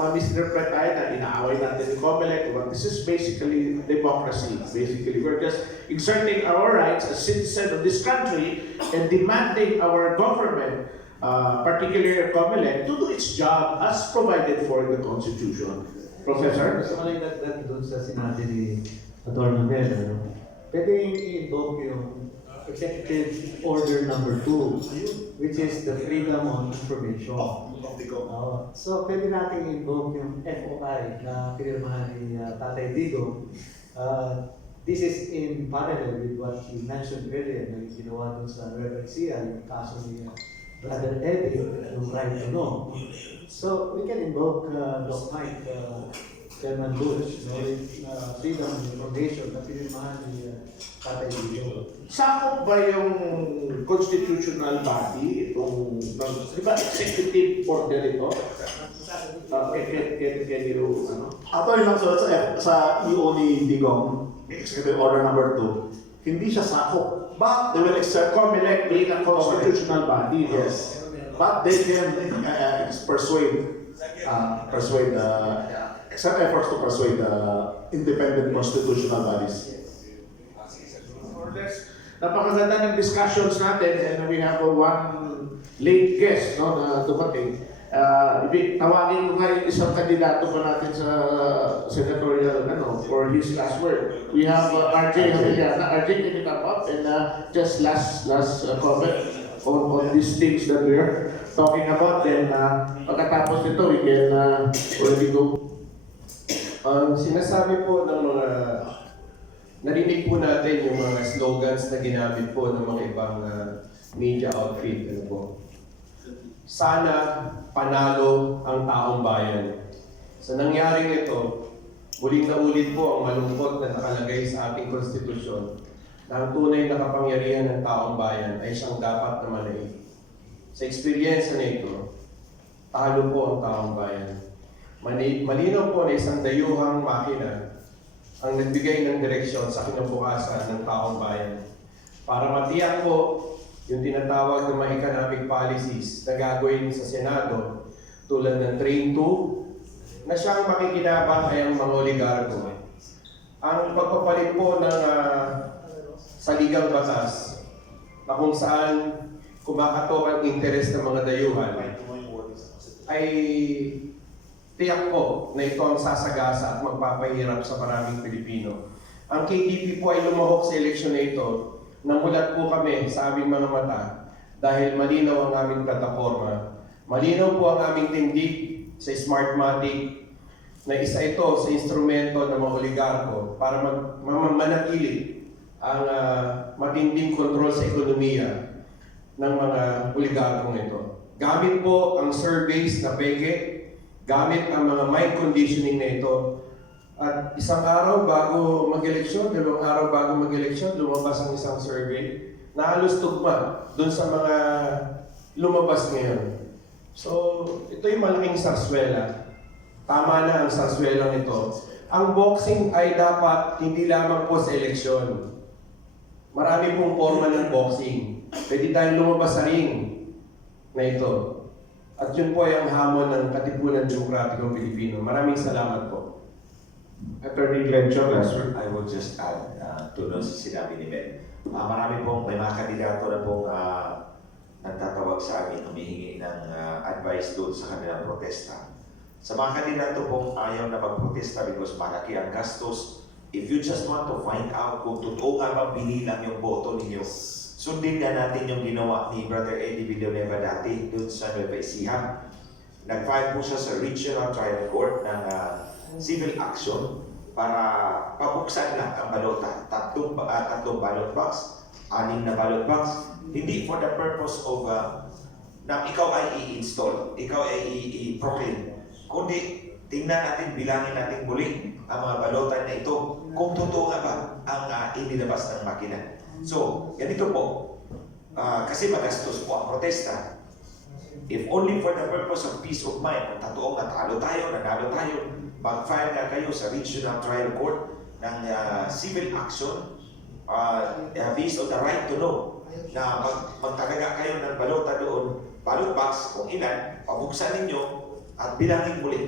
ma-misinterpret tayo na inaaway natin yung COMELEC. But this is basically democracy. Basically, we're just exerting our rights as citizens of this country and demanding our government, particularly COMELEC, to do its job as provided for in the Constitution. Professor? Gusto ko lang dagdag doon sa sinabi ni Atty. Mel, pwede i-invoke yung Executive Order number 2, which is the Freedom on Information. So, pwede natin i-invoke yung FOI na pinirmahan ni Tatay Digo. This is in parallel with what he mentioned earlier na yung ginawa doon sa Reverend Sia, yung kaso ni Brother Eddy, yung right to know. So, we can invoke Doc Mike, Chairman Butch, Freedom of Information na pinirmahan ni Tatay Digo. Sakop ba yung constitutional body, itong, di ba, executive order ito? Can you, ano? Ato yung lang sa EO ni Digong, Executive Order number 2, hindi siya sakop. But they will exert COMELEC being a constitutional body. Yes. But they can exert efforts to persuade independent constitutional bodies. More or less, napakaganda ng discussions natin and we have one late guest na dumating. Tawagin ko nga yung isang kandidato pa natin sa senatorial for his last word. We have RJ Javellana. RJ, can you come up and just last comment on these things that we're talking about. Then pagkatapos nito, we can already go. Sinasabi po ng mga, narinig po natin yung mga slogans na ginamit po ng mga ibang media outfit. Ano po? Sana panalo ang taong bayan. Sa nangyaring ito, ulit na ulit po ang malungkot na nakalagay sa ating konstitusyon na ang tunay na kapangyarihan ng taong bayan ay siyang dapat na manaig. Sa experience na ito, talo po ang taong bayan. Malinaw po na isang dayuhang makina ang nagbigay ng direksyon sa kinabukasan ng taong bayan. Para matiyak po yung tinatawag na mga economic policies na gagawin sa Senado tulad ng Train 2 na siyang makikinabang ay ang mga oligarko. Ang pagpapalit po ng saligang batas na kung saan kumakatok ang interes ng mga dayuhan ay tiyak ko na ito ang sasagasa at magpapahirap sa maraming Pilipino. Ang KDP po ay lumahok sa eleksyon na ito. Namulat po kami sa aming mga mata dahil malinaw ang aming plataforma. Malinaw po ang aming tindig sa Smartmatic na isa ito sa instrumento ng mga oligarko para manatili ang matinding kontrol sa ekonomiya ng mga oligarkong ito. Gamit po ang surveys na peke, gamit ang mga mind conditioning na ito, at isang araw bago mag-eleksyon, 2 araw bago mag-eleksyon, lumabas ang isang survey na halos tugma dun sa mga lumabas ngayon. So, ito yung malaking sarswela. Tama na ang sarswela nito. Ang boxing ay dapat hindi lamang po sa eleksyon. Marami pong forma ng boxing. Pwede tayong lumabas sa ring na ito. At yun po ay ang hamon ng Katipunan Demokratikong Pilipino. Maraming salamat po. Attorney Melchor, sir. I will just add to those sinabi ni Ben. Marami pong, may mga kandidato na pong nagtatawag sa amin, humihingi ng advice doon sa kanilang protesta. Sa mga kandidato pong ayaw na magprotesta because malaki ang gastos, if you just want to find out kung totoo nga bang binilang yung boto ninyo, sundin nga natin yung ginawa ni Brother Eddie Villanueva dati doon sa Nueva Ecija. Nag-file po siya sa Regional Trial Court ng civil action para pabuksan lang ang balota. Tatlong ballot box, 6 na ballot box, hindi for the purpose of na ikaw ay i-install, ikaw ay i-proclaim, kundi tingnan natin, bilangin natin muli ang mga balota na ito kung totoo nga ba ang inilabas ng makina. So, ganito po, kasi magastos po ang protesta. If only for the purpose of peace of mind, kung totoong natalo tayo, nanalo tayo, mag-file nga kayo sa Regional Trial Court ng civil action based on the right to know na magtalaga kayo ng balota doon, ballot box, kung ilan, pabuksan ninyo at bilangin muli.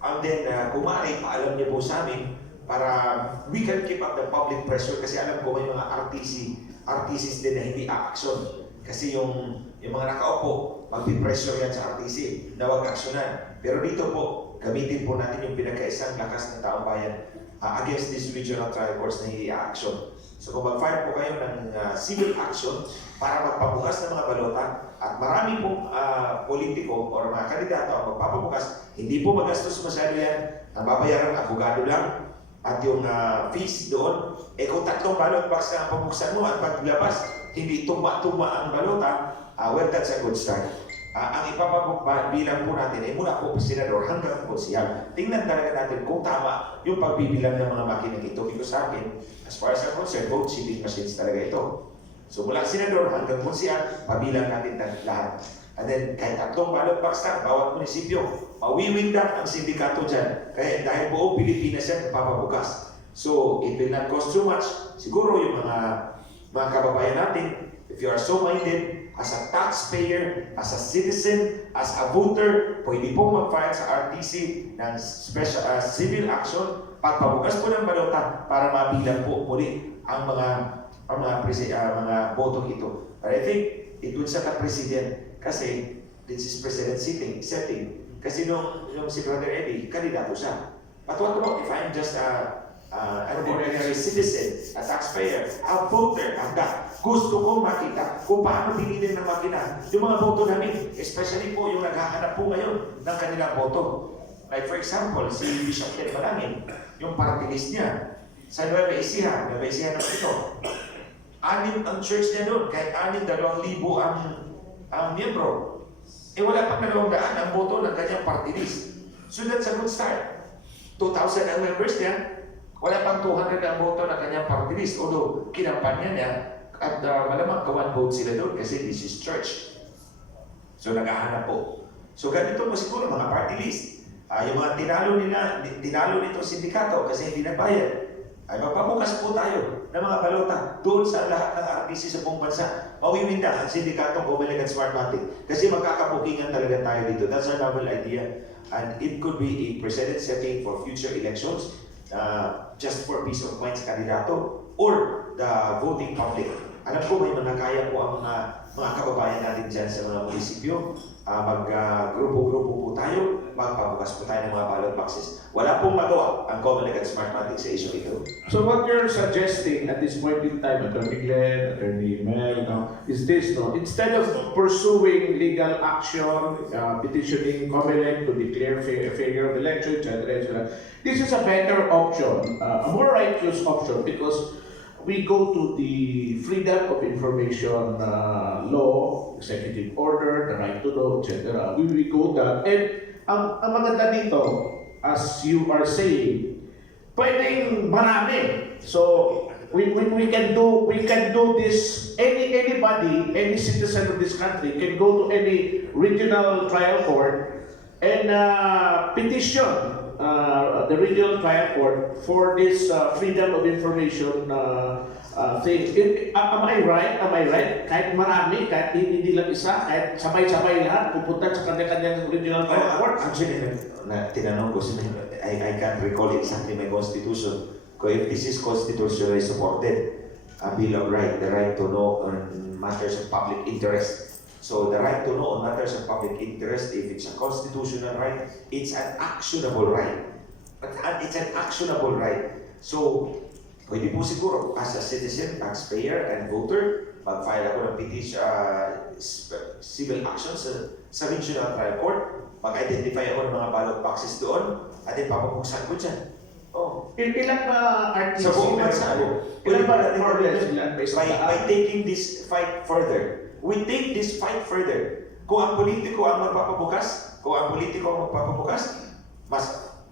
And then, kung maaari, paalam niyo po sa amin para we can keep up the public pressure kasi alam ko may mga RTCs din na hindi a-action. Kasi yung mga nakaupo, magpipressure yan sa RTC na huwag aksyonan. Pero dito po, gamitin po natin yung pinagkaisang lakas ng taong bayan against this regional trial courts na hindi a-action. So kung mag-file po kayo ng civil action para magpabukas ng mga balota at marami pong politiko o mga kandidato ang magpapabukas, hindi po magastos masyado yan. Ang babayaran ng abogado lang at yung fees doon. Kung 3 ballot box na ang pabuksan mo at paglabas, hindi tuma-tuma ang balota, well, that's a good start. Ang ipapabilang po natin ay mula po senador hanggang konsihal. Tingnan talaga natin kung tama yung pagbibilang ng mga makinang ito. Because sa akin, as far as I'm concerned, vote shifting machines talaga ito. So mula senador hanggang konsihal, pabilang natin lahat. And then kahit 3 ballot box na, bawat munisipyo, mawiwindak ang sindikato dyan. Kaya dahil buong Pilipinas yan, papabukas. So it will not cost too much. Siguro yung mga kababayan natin, if you are so minded, as a taxpayer, as a citizen, as a voter, pwede pong mag-file sa RTC ng special civil action pagpabukas po ng balota para mabilang po muli ang mga botong ito. But I think it would set a precedent kasi this is precedent setting. Kasi nung si Brother Eddie, kandidato siya. But what about if I'm just an ordinary citizen, a taxpayer, a voter, gusto kong makita kung paano binili ng makina yung mga boto namin, especially po yung naghahanap po ngayon ng kanilang boto. Like for example, si Bishop Ted Malangin, yung party list niya sa Nueva Ecija na ito. 6 ang church niya doon, kahit 2,000 ang miyembro. Wala pang 200 ang boto ng kanyang party list. So that's a good start. 2,000 ang members niya, wala pang 200 ang boto ng kanyang party list. Although, kinampanya niya at malamang ka-1 vote sila doon kasi this is church. So, naghahanap po. So, ganito po siguro mga party list. Yung mga tinalo nito sindikato kasi hindi nagbayad. Ay magpabukas po tayo ng mga balota doon sa lahat ng RTC sa buong bansa. Mawiwinda ang sindikatong bumalik at Smartmatic kasi magkakabukingan talaga tayo dito. That's our novel idea. And it could be a precedent setting for future elections just for peace of mind sa kandidato or the voting public Alam ko may mga kaya po ang mga kababayan natin dyan sa mga munisipyo. Mag-grupo-grupo po tayo, magpabukas po tayo ng mga ballot boxes. Wala pong magawa ang Comelec at Smartmatic sa issue ito. So what you're suggesting at this point in time, Atty. Glenn, Atty. Mel, is this, instead of pursuing legal action, petitioning Comelec to declare failure of election, etc., this is a better option, a more righteous option, because we go to the freedom of information law, executive order, the right to know, etc. We go that, and ang maganda dito, as you are saying, pwedeng marami. So we can do this. Anybody, any citizen of this country can go to any regional trial court and petition the regional trial court for this freedom of information thing. Am I right? Am I right? Kahit marami, kahit hindi lang isa, kahit sabay-sabay lahat, pupunta sa kanya-kanyang regional trial court. Actually, tinanong ko, I can't recall exactly my constitution. If this is constitutionally supported, a Bill of Rights, the right to know on matters of public interest. So the right to know on matters of public interest, if it's a constitutional right, it's an actionable right. It's an actionable right. So, pwede po siguro, as a citizen, taxpayer, and voter, mag-file ako ng petition, civil actions sa regional trial court, mag-identify ako ng mga ballot boxes doon, at then papapuksan ko dyan. Oh. Ilan ba RTC? Sa buong bansa. Ilan ba By taking this fight further, we take this fight further. Kung ang politiko ang magpapabukas, mas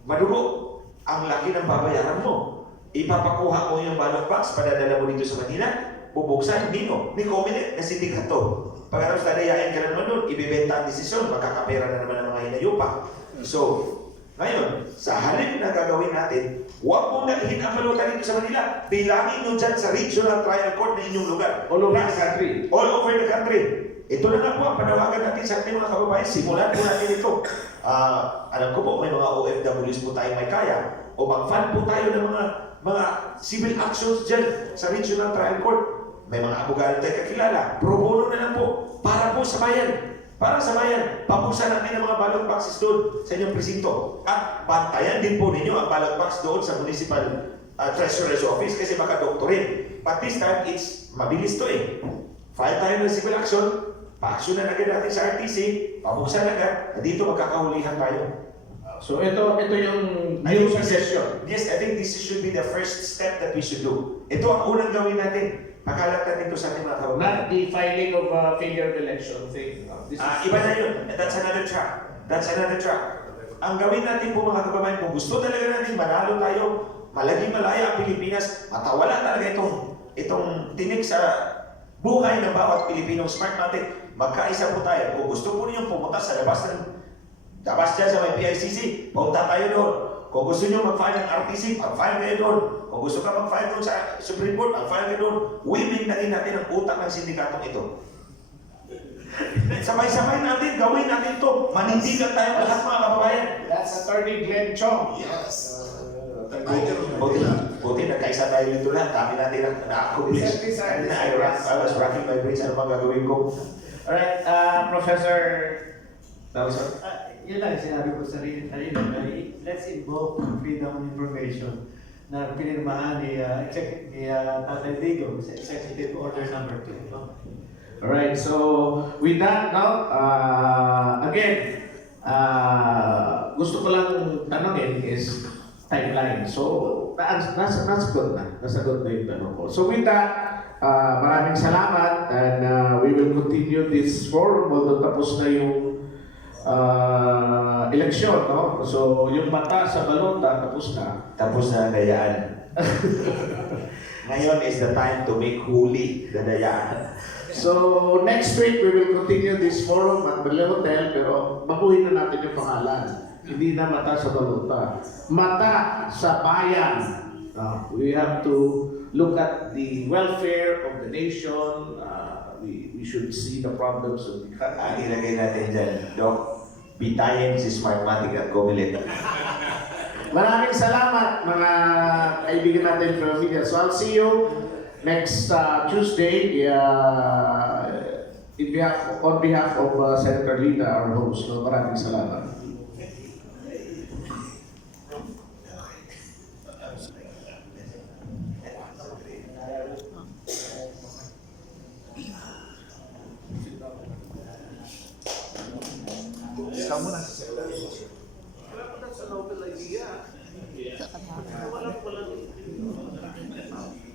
madugo ang laki ng babayaran mo. Ipapakuha ko yung ballot box, padadala mo dito sa Manila, bubuksan, nino, ni Comelec na sindikato. Pagkatapos dadayain ka na naman doon, ibibenta ang desisyon, makakapera na naman ang mga hinayupa. So, ngayon, sa halip na gagawin natin, huwag mong nalihin ang balota dito sa Manila. Bilangin nyo dyan sa regional trial court na inyong lugar. All over the country. All over the country. Ito na nga po ang panawagan natin sa ating mga kababayan. Simulan po natin ito. Alam ko po, may mga OFWs po tayo may kaya. O mag-fund po tayo ng mga civil actions dyan sa regional trial court. May mga abogado tayo kakilala. Pro bono na lang po. Para po sa bayan. Para sa bayan, pabusan natin ang mga ballot boxes doon sa inyong presinto. At bantayan din po ninyo ang ballot box doon sa municipal treasurer's office kasi makadoktorin. But this time, it's mabilis to eh. File tayo ng civil action, pa-action na agad natin sa RTC, pabusan agad, at dito magkakahulihan tayo. So ito yung new suggestion. Yes, I think this should be the first step that we should do. Ito ang unang gawin natin. Pakalat natin ito sa ating mga kababayan. Not the filing of failure of election thing. Iba na yun. That's another track. That's another track. Ang gawin natin po mga kababayan, kung gusto talaga natin manalo tayo, malaging malaya ang Pilipinas, matawala talaga itong tinik sa buhay ng bawat Pilipinong Smartmatic, magkaisa po tayo. Kung gusto po niyo pumunta sa labas dyan sa may PICC, punta tayo doon. Kung gusto niyo mag-file ng RTC, mag-file kayo doon. Kung gusto ka mag-file doon sa Supreme Court, mag-file kayo doon. Win-win na rin natin ang utang ng sindikatong ito. Sabay-sabay natin, gawin natin ito. Manindigan tayo lahat mga kababayan. That's Atty. Glenn Chong. Yes. Buti nagkaisa tayo nito lahat. Dami natin ang na-accomplish. I was racking my brains. Ano bang gagawin ko? Alright, Professor Yun lang sinabi ko sa rin, let's invoke freedom of information na pinirmahan ni Tatay Digo sa Executive Order number 2. No? Alright, so with that now, again, gusto ko lang tanongin is timeline. So, nasagot na. Nasagot na yung tanong ko. So with that, maraming salamat and we will continue this forum although tapos na yung eleksyon, no? So, yung mata sa balota, tapos na. Tapos na ang dayaan. Ngayon is the time to make holy the dayaan. So, next week, we will continue this forum at Belle Hotel, pero baguhin na natin yung pangalan. Hindi na mata sa balota. Mata sa bayan. We have to look at the welfare of the nation. We should see the problems of the country. Ang ilagay natin dyan, Doc, bitayin si Smartmatic at Comelec. Maraming salamat mga kaibigan natin from media. So I'll see you next Tuesday, on behalf of Senator Lina, our host, no, maraming salamat. Kamu na. Wala pa sa novel idea. Wala pa lang.